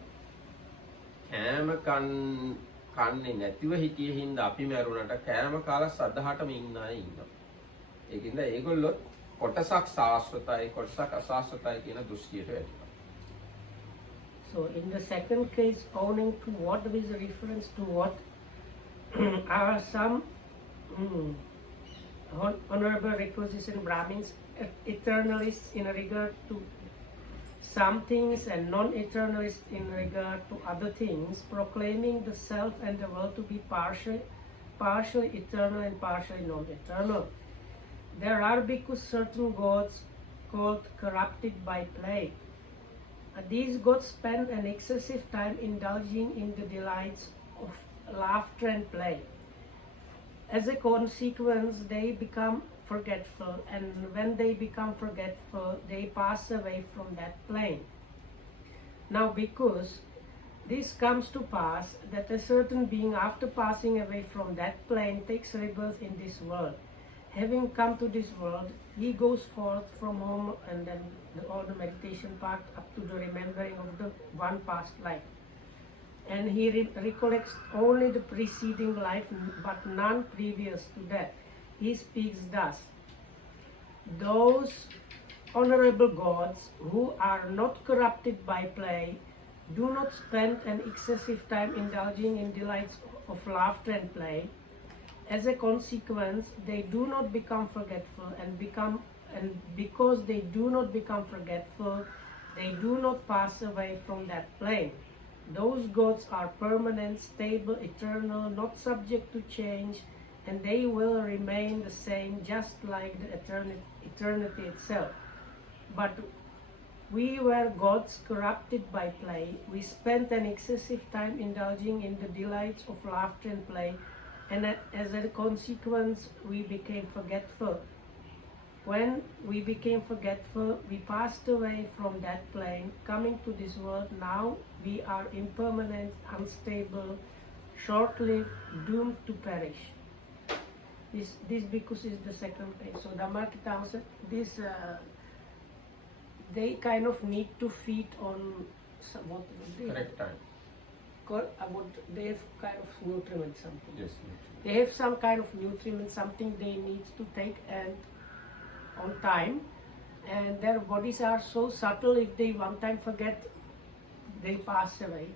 කෑම කන්නේ නැතිව හිටියේ හින්දා අපි මැරුණට කෑම කාලා සදහටම ඉන්න අය ඉන්නවා. ඒකින්ද ඒගොල්ලෝ කොටසක් සාස්වතයි කොටසක් අසාස්වතයි කියන දෘෂ්ටියට වැටෙනවා. So in the second case, owing to what is a reference to what are some honorable requisition Brahmins, eternalists in regard to some things and non-eternalists in regard to other things, proclaiming the self and the world to be partially eternal and partially non-eternal. There are because certain gods called corrupted by play. These gods spend an excessive time indulging in the delights of laughter and play. As a consequence, they become forgetful, and when they become forgetful, they pass away from that plane. Now, because this comes to pass that a certain being, after passing away from that plane, takes rebirth in this world. Having come to this world, he goes forth from home, and then all the meditation part up to the remembering of the one past life. And he recollects only the preceding life, but none previous to that. He speaks thus: those honorable gods who are not corrupted by play do not spend an excessive time indulging in delights of laughter and play. As a consequence, they do not become forgetful, and because they do not become forgetful, they do not pass away from that plane. Those gods are permanent, stable, eternal, not subject to change, and they will remain the same, just like the eternity itself. But we were gods corrupted by play. We spent an excessive time indulging in the delights of laughter and play, and as a consequence, we became forgetful. When we became forgetful, we passed away from that plane, coming to this world. Now we are impermanent, unstable, short-lived, doomed to perish. This because is the second page. So Dhammakita said this. They kind of need to feed on what Correct time. They have kind of nutriment something. Yes. They have some kind of nutriment, something they need to take and on time, and their bodies are so subtle, if they one time forget, they pass away.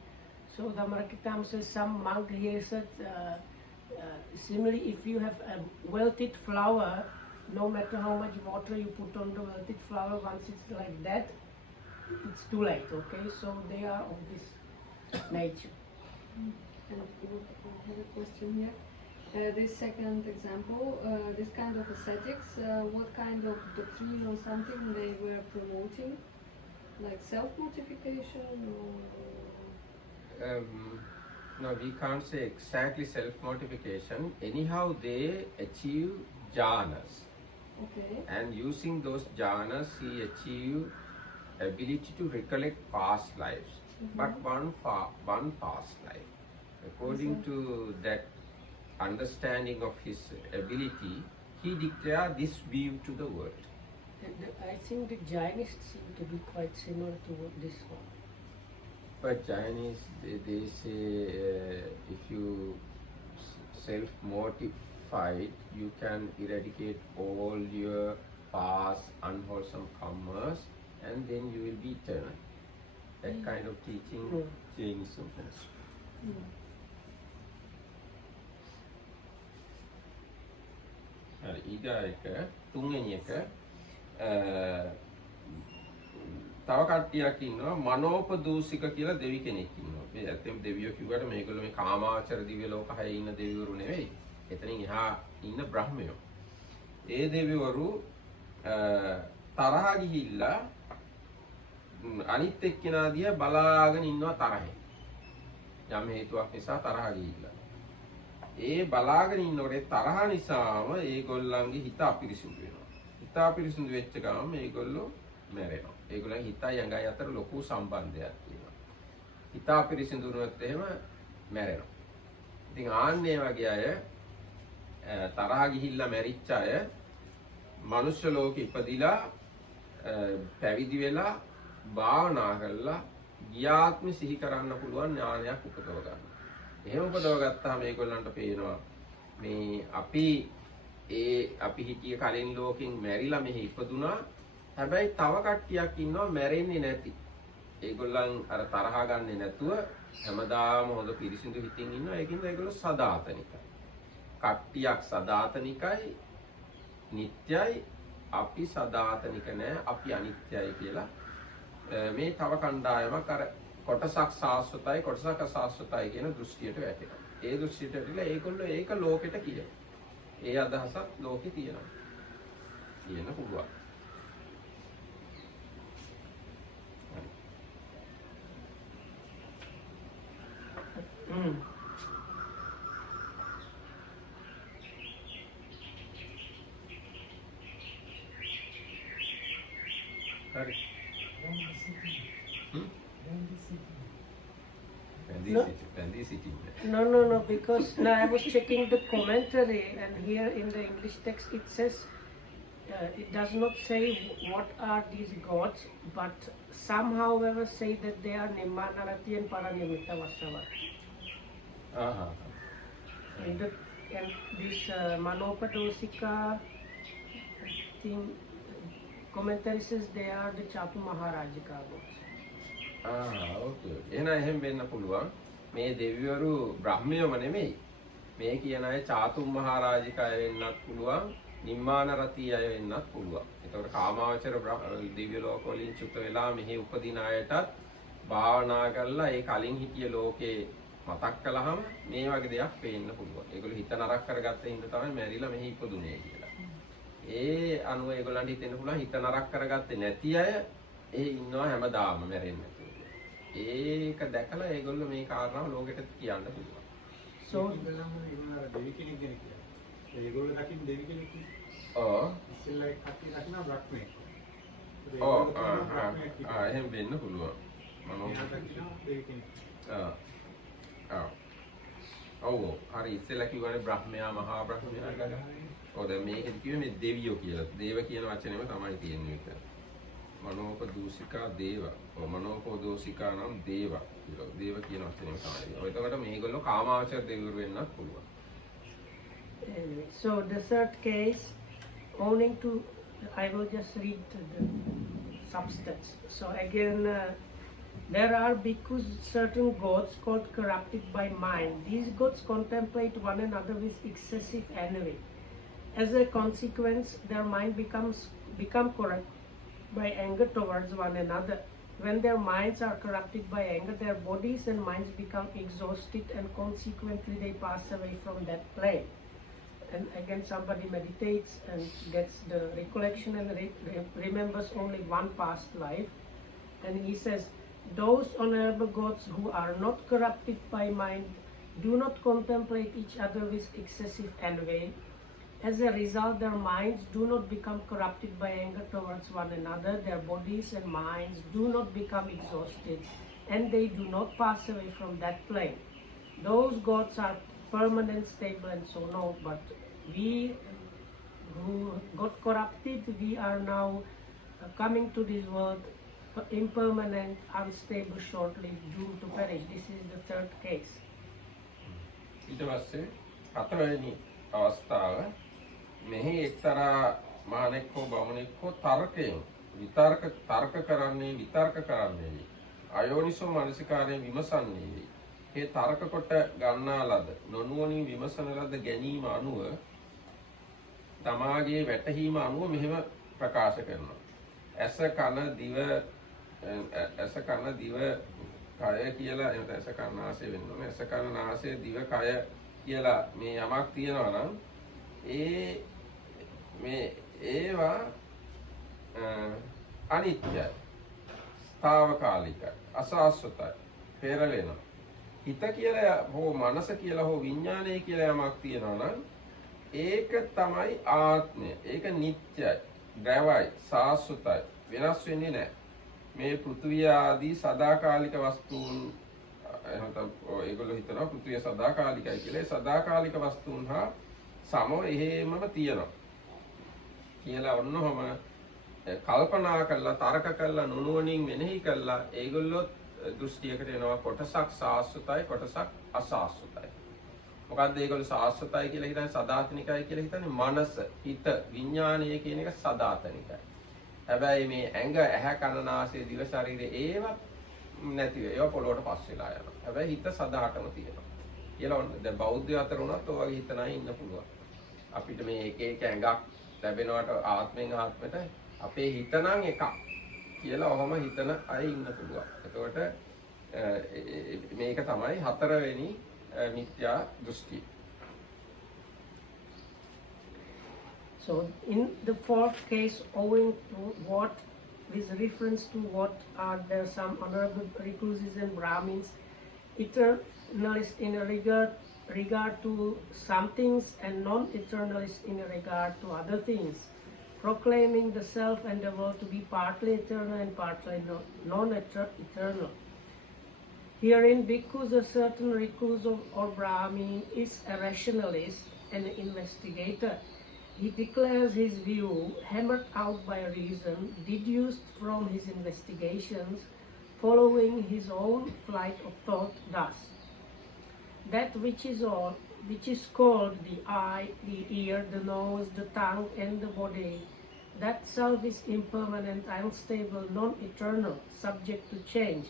So the Markitam says some monk here said similarly, if you have a wilted flower, no matter how much water you put on the wilted flower, once it's like that, it's too late. Okay, so they are of this nature. And I have a question here. This second example, this kind of ascetics, what kind of doctrine or something they were promoting? Like self-mortification or? No, we can't say exactly self-mortification. Anyhow, they achieve jhanas. Okay. And using those jhanas, he achieved ability to recollect past lives. But one past life. According to that understanding of his ability, he declared this view to the world. I think the Jainists seem to be quite similar to this one. But Chinese, they say if you self-mortified, you can eradicate all your past unwholesome karmas and then you will be eternal. That kind of teaching Jainism has. හරි ඊගායක තුන්වෙනි එක තව කට්ටියක් ඉන්නවා මනෝපදූෂික කියලා දෙවි කෙනෙක් ඉන්නවා. මේ ඇත්තම දෙවියෝ කිව්වට මේගොල්ලෝ මේ කාමාවචර දිව්‍ය ලෝක හයේ ඉන්න දෙවිවරු නෙවෙයි. එතනින් එහා ඉන්න බ්‍රහ්මයෝ. ඒ දෙවිවරු තරහ ගිහිල්ලා අනිත් එක්කෙනා දිහා බලාගෙන ඉන්නවා තරහෙන්. යම් හේතුවක් නිසා තරහ ගිහිල්ලා. ඒ බලාගෙන ඉන්නකොට තරහ නිසාම ඒගොල්ලන්ගේ හිත අපිරිසුදු වෙනවා. හිත අපිරිසුදු වෙච්ච ගමන් මේගොල්ලෝ මැරෙනවා. ඒගොල්ලන්ගේ හිතයි ඇඟයි අතර ලොකු සම්බන්ධයක් තියෙනවා. හිත අපිරිසුදු වුණොත් එහෙම මැරෙනවා. ඉතින් ආන්නේ වගේ අය තරහ ගිහිල්ලා මැරිච්ච අය මනුෂ්‍ය ලෝකෙ ඉපදිලා පැවිදි වෙලා භාවනා කරලා ගියාත්මෙ සිහි කරන්න පුළුවන් ඥානයක් උපදව ගන්න. එහෙම උපදව ගත්තාම මේගොල්ලන්ට පේනවා මේ අපි හිටිය කලින් ලෝකෙන් මැරිලා මෙහි ඉපදුනා. හැබැයි තව කට්ටියක් ඉන්නවා මැරෙන්නේ නැති. ඒගොල්ලන් අර තරහ ගන්නෙ නැතුව හැමදාම හොඳ පිරිසිදු හිතින් ඉන්නවා. ඒකින්ද ඒගොල්ලෝ සදාතනිකයි. කට්ටියක් සදාතනිකයි, නිට්ටයයි. අපි සදාතනික නෑ, අපි අනිත්‍යයි කියලා මේ තව කණ්ඩායමක් අර කොටසක් සාස්වතයි කොටසක් අසාස්වතයි කියන දෘෂ්ටියට වැටෙනවා. ඒ දෘෂ්ටියට ඇවිල්ලා ඒගොල්ලෝ ඒක ලෝකෙට කියනවා. ඒ අදහසක් ලෝකේ තියෙනවා. කියන්න පුළුවන්. හරි. No, because now I was checking the commentary and here in the English text it says, it does not say what are these gods, but some however say that they are Nimmanarati and Paranimitta Vasava. And this Manopadosika thing, commentary says they are the Chapu Maharajika gods. ඕකේ. එහෙනම් එහෙම වෙන්න පුළුවන්. මේ දෙවිවරු බ්‍රහ්මයෝම නෙමෙයි. මේ කියන අය චාතුම් මහරජිකය වෙන්නත් පුළුවන්, නිම්මාන රති අය වෙන්නත් පුළුවන්. ඒතකොට කාමාවචර දිව්‍ය ලෝක වලින් චුත වෙලා මෙහි උපදින අයටත් භාවනා කරලා ඒ කලින් හිටිය ලෝකේ මතක් කළාම මේ වගේ දෙයක් පේන්න පුළුවන්. ඒගොල්ලෝ හිත නරක කරගත්ත හින්දා තමයි මැරිලා මෙහි ඉපදුනේ කියලා. ඒ අනුව ඒගොල්ලන්ට හිතෙන්න පුළුවන් හිත නරක කරගත්තේ නැති අය ඒ ඉන්නවා හැමදාම මැරෙන්නේ. ඒක දැකලා ඒගොල්ලෝ මේ කාරණාව ලෝකෙට කියන්න පුළුවන්. So දෙවි කෙනෙක් ගැන කියන්නේ. ඒගොල්ලෝ දකින්න දෙවි කෙනෙක්. ඉස්සෙල්ලා කට්ටිය දකින්න බ්‍රහ්මෙක්. එහෙම වෙන්න පුළුවන්. දෙවි කෙනෙක්. හරි ඉස්සෙල්ලා කිව්වනේ බ්‍රහ්මයා මහා බ්‍රහ්මයා කියලා. දැන් මේකෙදි කිව්වේ මේ දෙවියෝ කියලා. දේව කියන වචනේම තමයි තියෙන්නේ ඒක. මනෝපදූෂිකා දේව. මනෝපදූෂිකා නම් දේව කියලා. දේව කියන වචනේම තමයි. එතකොට මේගොල්ලෝ කාමාවචර දෙවිවරු වෙන්නත් පුළුවන්. Anyway, so the third case, owning to, I will just read the substance. So again, there are because certain gods called corrupted by mind. These gods contemplate one another with excessive envy. As a consequence, their mind become corrupt by anger towards one another. When their minds are corrupted by anger, their bodies and minds become exhausted and consequently they pass away from that plane. And again somebody meditates and gets the recollection and remembers only one past life. And he says, those honorable gods who are not corrupted by mind do not contemplate each other with excessive envy. As a result, their minds do not become corrupted by anger towards one another, their bodies and minds do not become exhausted, and they do not pass away from that plane. those gods are permanent, stable, and so no. But we who got corrupted, we are now coming to this world impermanent, unstable, shortly, doomed to perish. This is the third case. ඊට පස්සේ හතරවෙනි අවස්ථාව මෙහි එක්තරා මහණෙක් හෝ බමුණෙක් හෝ තර්කයෙන් තර්ක කරන්නේ අයෝනිසෝ මනසිකාරයෙන් විමසන්නේ ඒ තර්ක කොට ගන්නා ලද නොනුවණින් විමසන ලද ගැනීම අනුව තමාගේ වැටහීම අනුව මෙහෙම ප්‍රකාශ කරනවා. ඇස කන දිව කය කියලා එහෙනම් ඇස කන නාසය වෙනවා. ඇස කන නාසය දිව කය කියලා මේ යමක් තියෙනවා නම් ඒවා අනිත්‍යයි, ස්ථාවකාලිකයි, අසාස්වතයි, පෙරලෙනවා. හිත කියලා හෝ මනස කියලා හෝ විඥානය කියලා යමක් තියෙනවා නම් ඒක තමයි ආත්මය. ඒක නිට්ටයයි, ද්‍රවයි, සාස්වතයි, වෙනස් වෙන්නේ නැහැ. මේ පෘථිවිය ආදී සදාකාලික වස්තුන් එහෙනම් ඒගොල්ලෝ හිතනවා පෘථිවිය සදාකාලිකයි කියලා. ඒ සදාකාලික වස්තුන් හා සමව එහෙමම තියෙනවා කියලා ඔන්නෝම කල්පනා කරලා තර්ක කරලා නුනුවණින් මෙනෙහි කරලා ඒගොල්ලෝ දෘෂ්ටියකට එනවා කොටසක් සාස්වතයි කොටසක් අසාස්වතයි. මොකද්ද ඒගොල්ලෝ සාස්වතයි කියලා හිතන්නේ සදාතනිකයි කියලා හිතන්නේ මනස, හිත, විඥානය කියන එක සදාතනිකයි. හැබැයි මේ ඇඟ, ඇහැ, කන, නාසය, දිව, ශරීරය ඒවා නැතිව ඒවා පොළොවට පස් වෙලා යනවා. හැබැයි හිත සදාටම තියෙනවා. කියලා දැන් බෞද්ධ අතර උනත් ඔය වගේ හිතන අය ඉන්න පුළුවන්. අපිට මේ එක එක ඇඟක් ලැබෙනවට ආත්මෙන් ආත්මයට අපේ හිත නම් එකක් කියලා ඔහම හිතන අය ඉන්න පුළුවන්. එතකොට මේක තමයි හතරවෙනි මිත්‍යා දෘෂ්ටිය. So in the fourth case, owing to what, with reference to what are there some honorable recluses and Brahmins, eternalists in regard to some things and non-eternalists in regard to other things, proclaiming the self and the world to be partly eternal and partly non-eternal. Herein, because a certain recluse or Brahmin is a rationalist and an investigator, he declares his view, hammered out by reason, deduced from his investigations, following his own flight of thought thus: that which is called the eye, the ear, the nose, the tongue, and the body, that self is impermanent, unstable, non-eternal, subject to change.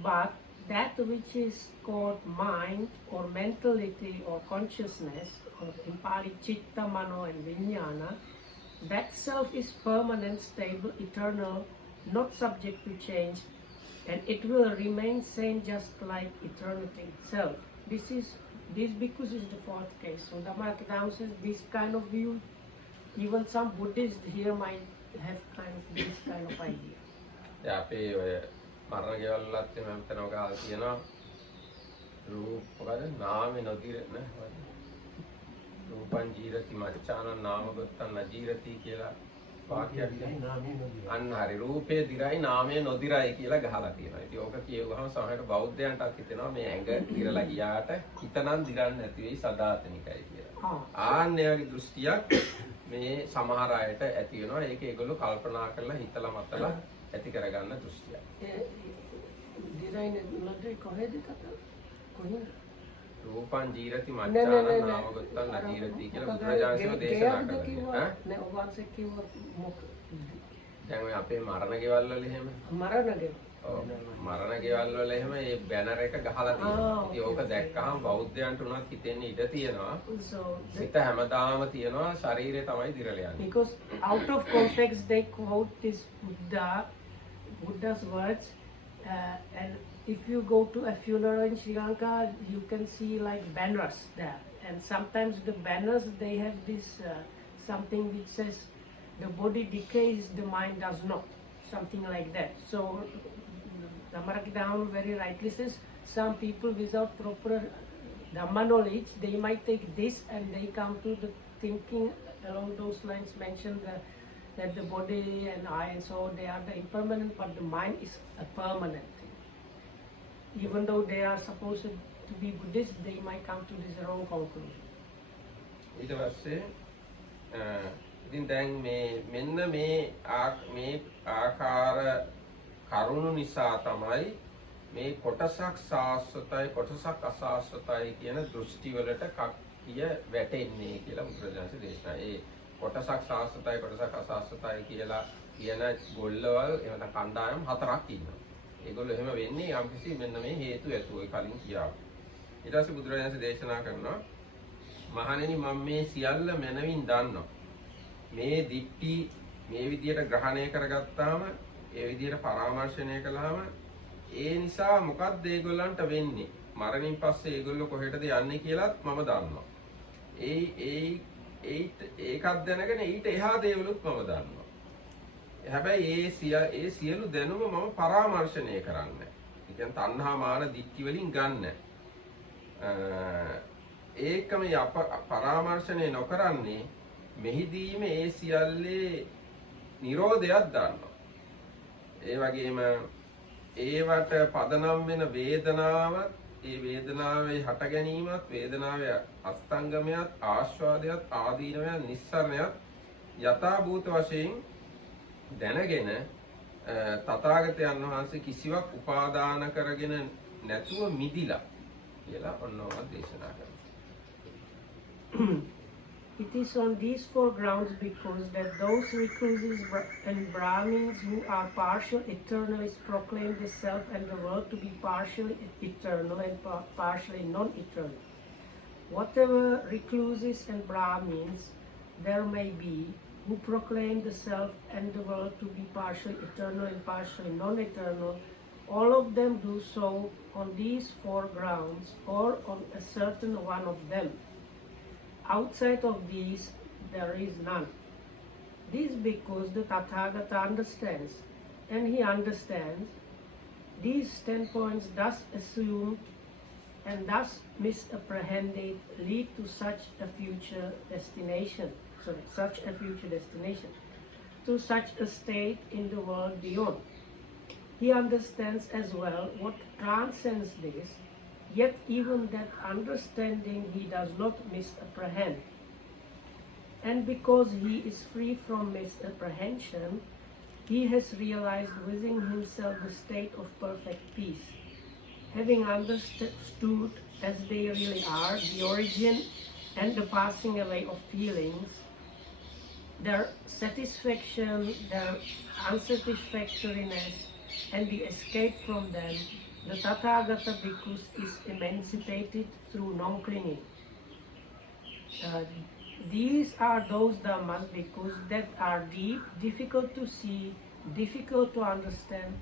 But that which is called mind or mentality or consciousness, or in Pali chitta, mano and vijnana, that self is permanent, stable, eternal, not subject to change, and it will remain same just like eternity itself. This because is the fourth case. So Dhammapadam says this kind of view, even some Buddhists here might have kind of this kind of idea. දැන් අපේ ඔය මරණ ගෙවල්ලත් එමෙ මෙතන ගාලා තියෙනවා රූප මොකද නාමේ නොදිර නේ රූපං ජීරති මච්ඡානං නාමගතං නජීරති කියලා වාක්‍යයක් අන්න හරි රූපේ දිරයි නාමයේ නොදිරයි කියලා ගහලා තියෙනවා. ඉතින් ඕක කියවුවහම සමහර බෞද්ධයන්ටත් හිතෙනවා මේ ඇඟ දිරලා ගියාට හිතනම් දිරන්නේ නැති වෙයි සදාතනිකයි කියලා. ආන්නේ වගේ දෘෂ්ටියක් මේ සමහර අයට ඇති වෙනවා. ඒක ඒගොල්ලෝ කල්පනා කරලා හිතලා මතලා ඇති කරගන්න දෘෂ්ටියක්. Design නොදිරයි කොහෙද කතා? කොහෙන්ද? රූපං ජීරති මච්ඡානං නාමගතං නජීරති කියලා බුදුරජාණන් දේශනා කරනවා. නේ ඔබ වහන්සේ කිව්ව මොකද? දැන් ඔය අපේ මරණ ගෙවල් වල එහෙම මරණ ගෙවල්. ඔව් මරණ ගෙවල් වල එහෙම මේ බැනර් එක ගහලා තියෙනවා. ඉතින් ඕක දැක්කහම බෞද්ධයන්ට උනත් හිතෙන්න ඉඩ තියෙනවා. හිත හැමදාම තියෙනවා ශරීරය තමයි දිරලා යන්නේ. Because out of context they quote this Buddha's words, and if you go to a funeral in Sri Lanka, you can see like banners there, and sometimes the banners they have this something which says the body decays, the mind does not, something like that. So Dhammapadam very rightly says some people without proper Dhamma knowledge, they might take this and they come to the thinking along those lines, mention that the body and eye and so they are the impermanent, but the mind is a permanent thing. Even though they are supposed to be Buddhist, they might come to this wrong conclusion. ඊට පස්සේ ඉතින් දැන් මෙන්න මේ ආකාර කරුණු නිසා තමයි මේ කොටසක් සාස්වතයි කොටසක් අසාස්වතයි කියන දෘෂ්ටි වලට කක්කිය වැටෙන්නේ කියලා බුදුරජාණන් දේශනා. ඒ කොටසක් සාස්වතයි කොටසක් අසාස්වතයි කියලා කියන ගොල්ලවල් එහෙම නැත්නම් කණ්ඩායම් හතරක් ඉන්නවා. ඒගොල්ලෝ එහෙම වෙන්නේ යම්කිසි මෙන්න මේ හේතු ඇතුව ඒ කලින් කියාවා. ඊට පස්සේ බුදුරජාණන් දේශනා කරනවා මහණෙනි මම මේ සියල්ල මනවින් දන්නවා. මේ දික්ටි මේ විදියට ග්‍රහණය කරගත්තාම ඒ විදියට පරාමර්ශණය කළාම ඒ නිසා මොකක්ද ඒගොල්ලන්ට වෙන්නේ? මරණින් පස්සේ ඒගොල්ලෝ කොහෙටද යන්නේ කියලාත් මම දන්නවා. ඒකත් දැනගෙන ඊට එහා දේවලුත් මම දන්නවා. හැබැයි ඒ සියලු දැනුම මම පරාමර්ශණය කරන්නේ. ඒ කියන්නේ තණ්හා මාන දික්ටි වලින් ගන්න. ඒකම පරාමර්ශණය නොකරන්නේ මෙහිදීම ඒ සියල්ලේ නිරෝධයක් දන්නවා. ඒ වගේම ඒවට පදනම් වෙන වේදනාවත් ඒ වේදනාවේ හට ගැනීමත් වේදනාවේ අස්තංගමයක් ආස්වාදයක් ආදීනවයක් නිස්සරණයක් යථා භූත වශයෙන් දැනගෙන තථාගතයන් වහන්සේ කිසිවක් උපාදාන කරගෙන නැතුව මිදිලා කියලා ඔන්නෝම දේශනා කරනවා. It is on these four grounds because that those recluses and Brahmins who are partial eternalists proclaim the self and the world to be partially eternal and partially non-eternal. Whatever recluses and Brahmins there may be who proclaim the self and the world to be partially eternal and partially non-eternal, all of them do so on these four grounds or on a certain one of them. Outside of these, there is none. This because the Tathagata understands, and he understands these standpoints thus assumed and thus misapprehended lead to such a future destination, to such a state in the world beyond. He understands as well what transcends this, yet even that understanding he does not misapprehend. And because he is free from misapprehension, he has realized within himself the state of perfect peace. Having understood as they really are the origin and the passing away of feelings, their satisfaction, their unsatisfactoriness, and the escape from them, the Tathagata Bhikkhus is emancipated through non-clinging. These are those dhammas, bhikkhus, that are deep, difficult to see, difficult to understand,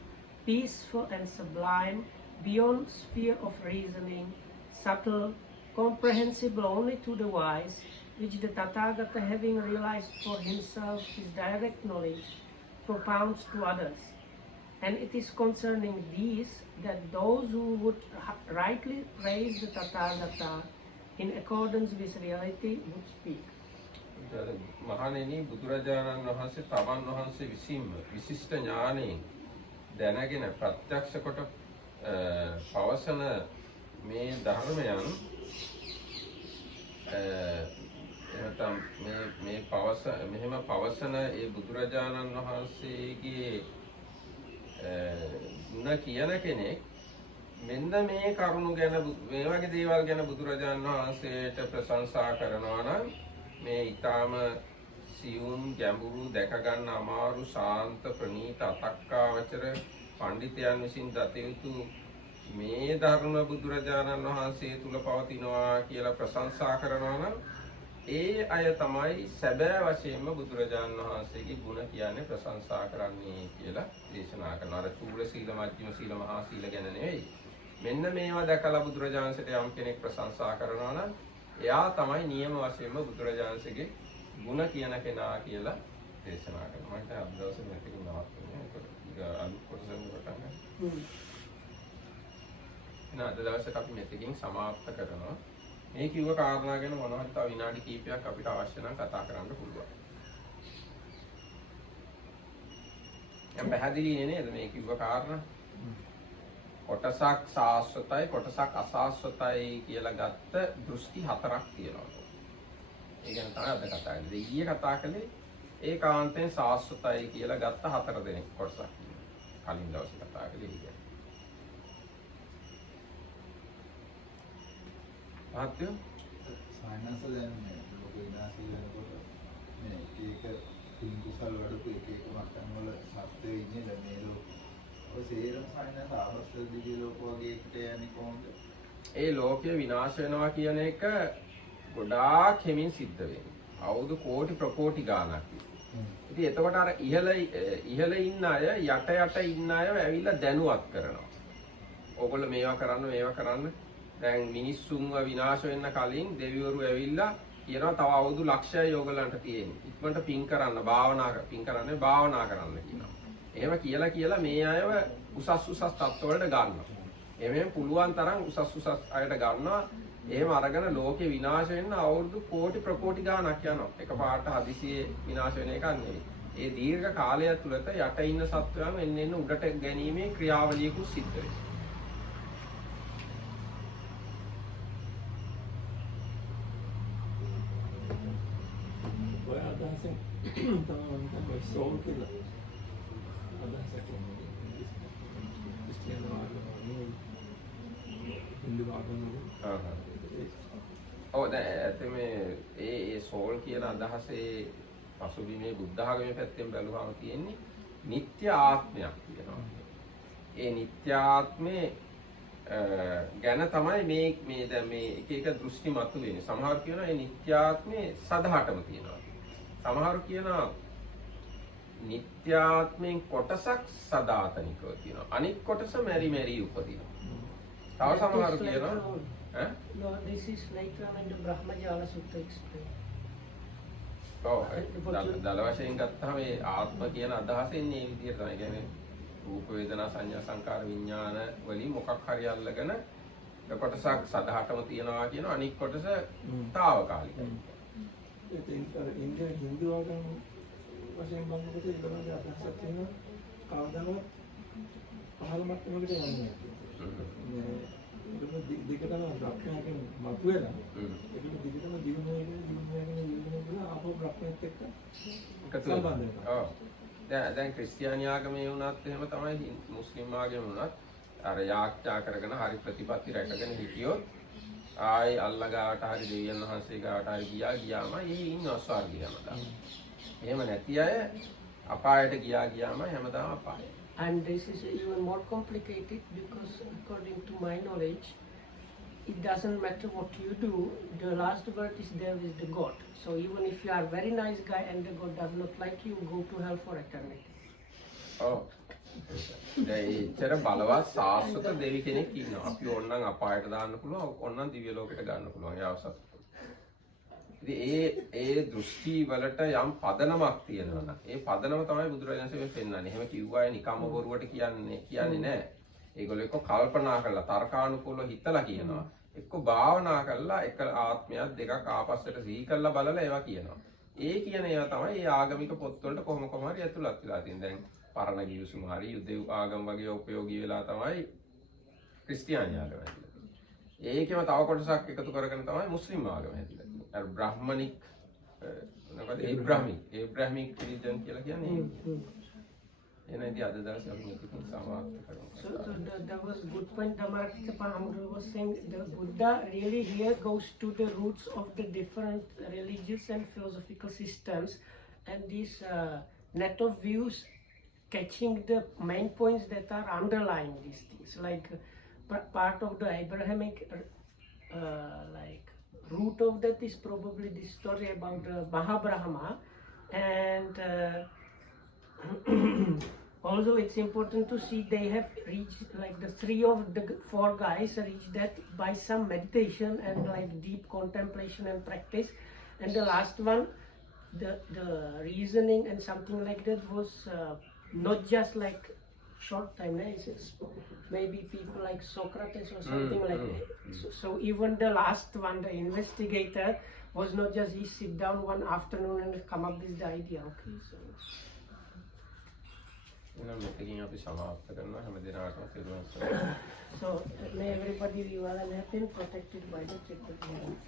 peaceful and sublime, beyond sphere of reasoning, subtle, comprehensible only to the wise, which the Tathagata, having realized for himself his direct knowledge, propounds to others. And it is concerning these that those who would rightly praise the Tathagata in accordance with reality would speak. මහණෙනි බුදුරජාණන් වහන්සේ තමන් වහන්සේ විසින්ම විශිෂ්ට ඥානයෙන් දැනගෙන ප්‍රත්‍යක්ෂ කොට පවසන මේ ධර්මයන් එහෙනම් මෙහෙම පවසන ඒ බුදුරජාණන් වහන්සේගේ ಗುಣ කියන කෙනෙක් මෙන්න මේ කරුණු ගැන මේ වගේ දේවල් ගැන බුදුරජාණන් වහන්සේට ප්‍රශංසා කරනවා නම් මේ ඊටාම සියුම් ගැඹුරු දැක ගන්න අමාරු ශාන්ත ප්‍රණීත අතක්කාවචර පඬිතයන් විසින් දත යුතු මේ ධර්ම බුදුරජාණන් වහන්සේ තුල පවතිනවා කියලා ප්‍රශංසා කරනවා නම් ඒ අය තමයි සැබෑ වශයෙන්ම බුදුරජාණන් වහන්සේගේ ගුණ කියන්නේ ප්‍රශංසා කරන්නේ කියලා දේශනා කරනවා. අර චූල සීල මජ්ක්‍ධිම සීල මහා සීල ගැන නෙවෙයි. මෙන්න මේවා දැකලා බුදුරජාණන්සේට යම් කෙනෙක් ප්‍රශංසා කරනවා නම් එයා තමයි නියම වශයෙන්ම බුදුරජාණන්සේගේ ගුණ කියන කෙනා කියලා දේශනා කරනවා. මට අද දවසේ මේකකින් නවත්වන්නේ. ඒක අලුත් කොටසක් පටන් ගන්න. එහෙනම් අද දවසේ අපි මේකකින් සමාප්ත කරනවා. මේ කිව්ව කාරණා ගැන මොනවද තව විනාඩි කිහිපයක් අපිට අවශ්‍ය නම් කතා කරන්න පුළුවන්. දැන් පැහැදිලි නේද මේ කිව්ව කාරණා? කොටසක් සාස්වතයි කොටසක් අසාස්වතයි කියලා ගත්ත දෘෂ්ටි හතරක් තියෙනවා. ඒ ගැන තමයි අද කතා කරන්නේ. ඊයේ කතා කළේ ඒකාන්තයෙන් සාස්වතයි කියලා ගත්ත 4 දෙනෙක් කොටසක්. කලින් දවසේ කතා කළේ ඊයේ. ආත්‍යෝ සායනස දැන් මේ ලෝක විනාශය වෙනකොට මේ එක කුසල් වඩපු එක මට්ටම් වල සත්‍යය ඉන්නේ දැන් මේ ලෝකේ. ඔය සේරම සායනස ආවස්ත දිවි ලෝක වගේ එකට යන්නේ කොහොමද? ඒ ලෝකය විනාශ වෙනවා කියන එක ගොඩාක් හිමින් සිද්ධ වෙන්නේ. අවුරුදු කෝටි ප්‍රකෝටි ගාණක්. ඉතින් එතකොට අර ඉහළ ඉන්න අය යට ඉන්න අය ඇවිල්ලා දැනුවත් කරනවා. ඕගොල්ලෝ මේවා කරන්න. දැන් මිනිස්සුන්ව විනාශ වෙන්න කලින් දෙවිවරු ඇවිල්ලා කියනවා තව අවුරුදු ලක්ෂයයි ඕගොල්ලන්ට තියෙන්නේ. ඉක්මනට පින් කරන්න භාවනා කරන්න කියනවා. එහෙම කියලා මේ අයව උසස් තත්ත්වවලට ගන්නවා. එහෙම පුළුවන් තරම් උසස් අයට ගන්නවා. එහෙම අරගෙන ලෝකේ විනාශ වෙන්න අවුරුදු කෝටි ප්‍රකෝටි ගාණක් යනවා. එකපාරට හදිසියේ විනාශ වෙන එකක් නෙවෙයි. ඒ දීර්ඝ කාලය තුළත යට ඉන්න සත්වයන් එන්න උඩට ගැනීමේ ක්‍රියාවලියකුත් සිද්ධ වෙනවා. ඔය අදහසෙන් තමයි සෝල් කියලා අදහසක් එන්නේ. ක්‍රිස්තියානි ආගම හින්දු ආගම ඔව් දැන් ඇත්තම ඒ සෝල් කියන අදහසේ පසුබිමේ බුද්ධ ආගමේ පැත්තෙන් බැලුවාම තියෙන්නේ නිත්‍ය ආත්මයක් කියනවා. ඒ නිත්‍ය ආත්මේ ගැන තමයි මේ දැන් මේ එක දෘෂ්ටි මතුවෙන්නේ. සමහර කියනවා මේ නිත්‍ය ආත්මේ සදහටම තියෙනවා. සමහර කියනවා නිත්‍ය ආත්මෙන් කොටසක් සදාතනිකව තියෙනවා. අනිත් කොටස මෙරි උපදිනවා. තව සමහර කියනවා No, this is later when the Brahmajala Sutta explained. දල වශයෙන් ගත්තාම මේ ආත්ම කියන අදහස එන්නේ මේ විදිහට තමයි. කියන්නේ රූප වේදනා සංඥා සංකාර විඥාන වලින් මොකක් හරි අල්ලගෙන කොටසක් සදහටම තියනවා කියන අනිත් කොටස తాවකාලිකයි. ඉතින් ඉන්දියානු හින්දු ආගම වශයෙන් බලනකොට ඒගොල්ලන්ගේ අදහසක් තියෙනවා කවදාවත් පහළ මට්ටමකට යන්නේ නැහැ. දිගටම බ්‍රහ්මයාගෙන් මතුවෙලා ඒක දිගටම දිනුනගෙන ආපහු බ්‍රහ්මයාත් එක්ක සම්බන්ධ වෙනවා. ඔව්. දැන් ක්‍රිස්තියානි ආගමේ වුණත් එහෙම තමයි මුස්ලිම් ආගමේ වුණත් අර යාඥා කරගෙන හරි ප්‍රතිපත්ති රැකගෙන හිටියොත් ආයි අල්ලා ගාවට හරි දෙවියන් වහන්සේ ගාවට හරි ගියාම ඒ ඉන්නවා ස්වර්ගයේ හැමදාම. එහෙම නැති අය අපායට ගියාම හැමදාම අපායයි. And this is even more complicated because according to my knowledge, it doesn't matter what you do, the last word is there with the God. So even if you are a very nice guy and the God does not like you, go to hell for eternity. ඔව්. ඒතර බලවත් සාස්වත දෙවි කෙනෙක් ඉන්නවා. අපි ඕනනම් අපායට දාන්න පුළුවන්, ඕනනම් දිව්‍ය ලෝකෙට ගන්න පුළුවන්. ඒ අවසත්. ඉතින් ඒ දෘෂ්ටි වලට යම් පදනමක් තියෙනවා නම් ඒ පදනම තමයි බුදුරජාණන් වහන්සේ පෙන්නන්නේ. එහෙම කිව්වා නිකම්ම බොරුවට කියන්නේ නැහැ. ඒගොල්ලෝ එක්ක කල්පනා කරලා තර්කානුකූලව හිතලා කියනවා. එක්ක භාවනා කරලා එක ආත්මයක් දෙකක් ආපස්සට සිහි කරලා බලලා ඒවා කියනවා. ඒ කියන ඒවා තමයි මේ ආගමික පොත්වලට කොහොම හරි ඇතුළත් වෙලා තියෙන්නේ. දැන් පරණ ගිවිසුම හරි යුදෙව් ආගම වගේ උපයෝගී වෙලා තමයි ක්‍රිස්තියානි ආගම හැදිලා තියෙන්නේ. ඒකෙම තව කොටසක් එකතු කරගෙන තමයි මුස්ලිම් ආගම හැදිලා. Brahmanic, Abrahamic religion කියලා කියන්නේ. එනදී අද දවසේ අපි මේක සමාප්ත කරමු. So that was good point. Dhammaratika Pahamudra was saying the Buddha really here goes to the roots of the different religious and philosophical systems, and this net of views catching the main points that are underlying these things, like part of the Abrahamic like root of that is probably this story about the Mahabrahma, and also it's important to see they have reached, like the 3 of the 4 guys reached that by some meditation and like deep contemplation and practice, and the last one, the reasoning and something like that was not just like short time, maybe people like Socrates or something like that. So even the last one, the investigator, was not just he sit down one afternoon and come up with the idea. Okay, so එහෙනම් මෙතකින් අපි සමාප්ත කරනවා හැම දිනකටම සිරුවන් සරණයි. So may everybody be well and happy and protected by the triple heavens.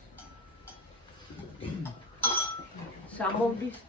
Some of these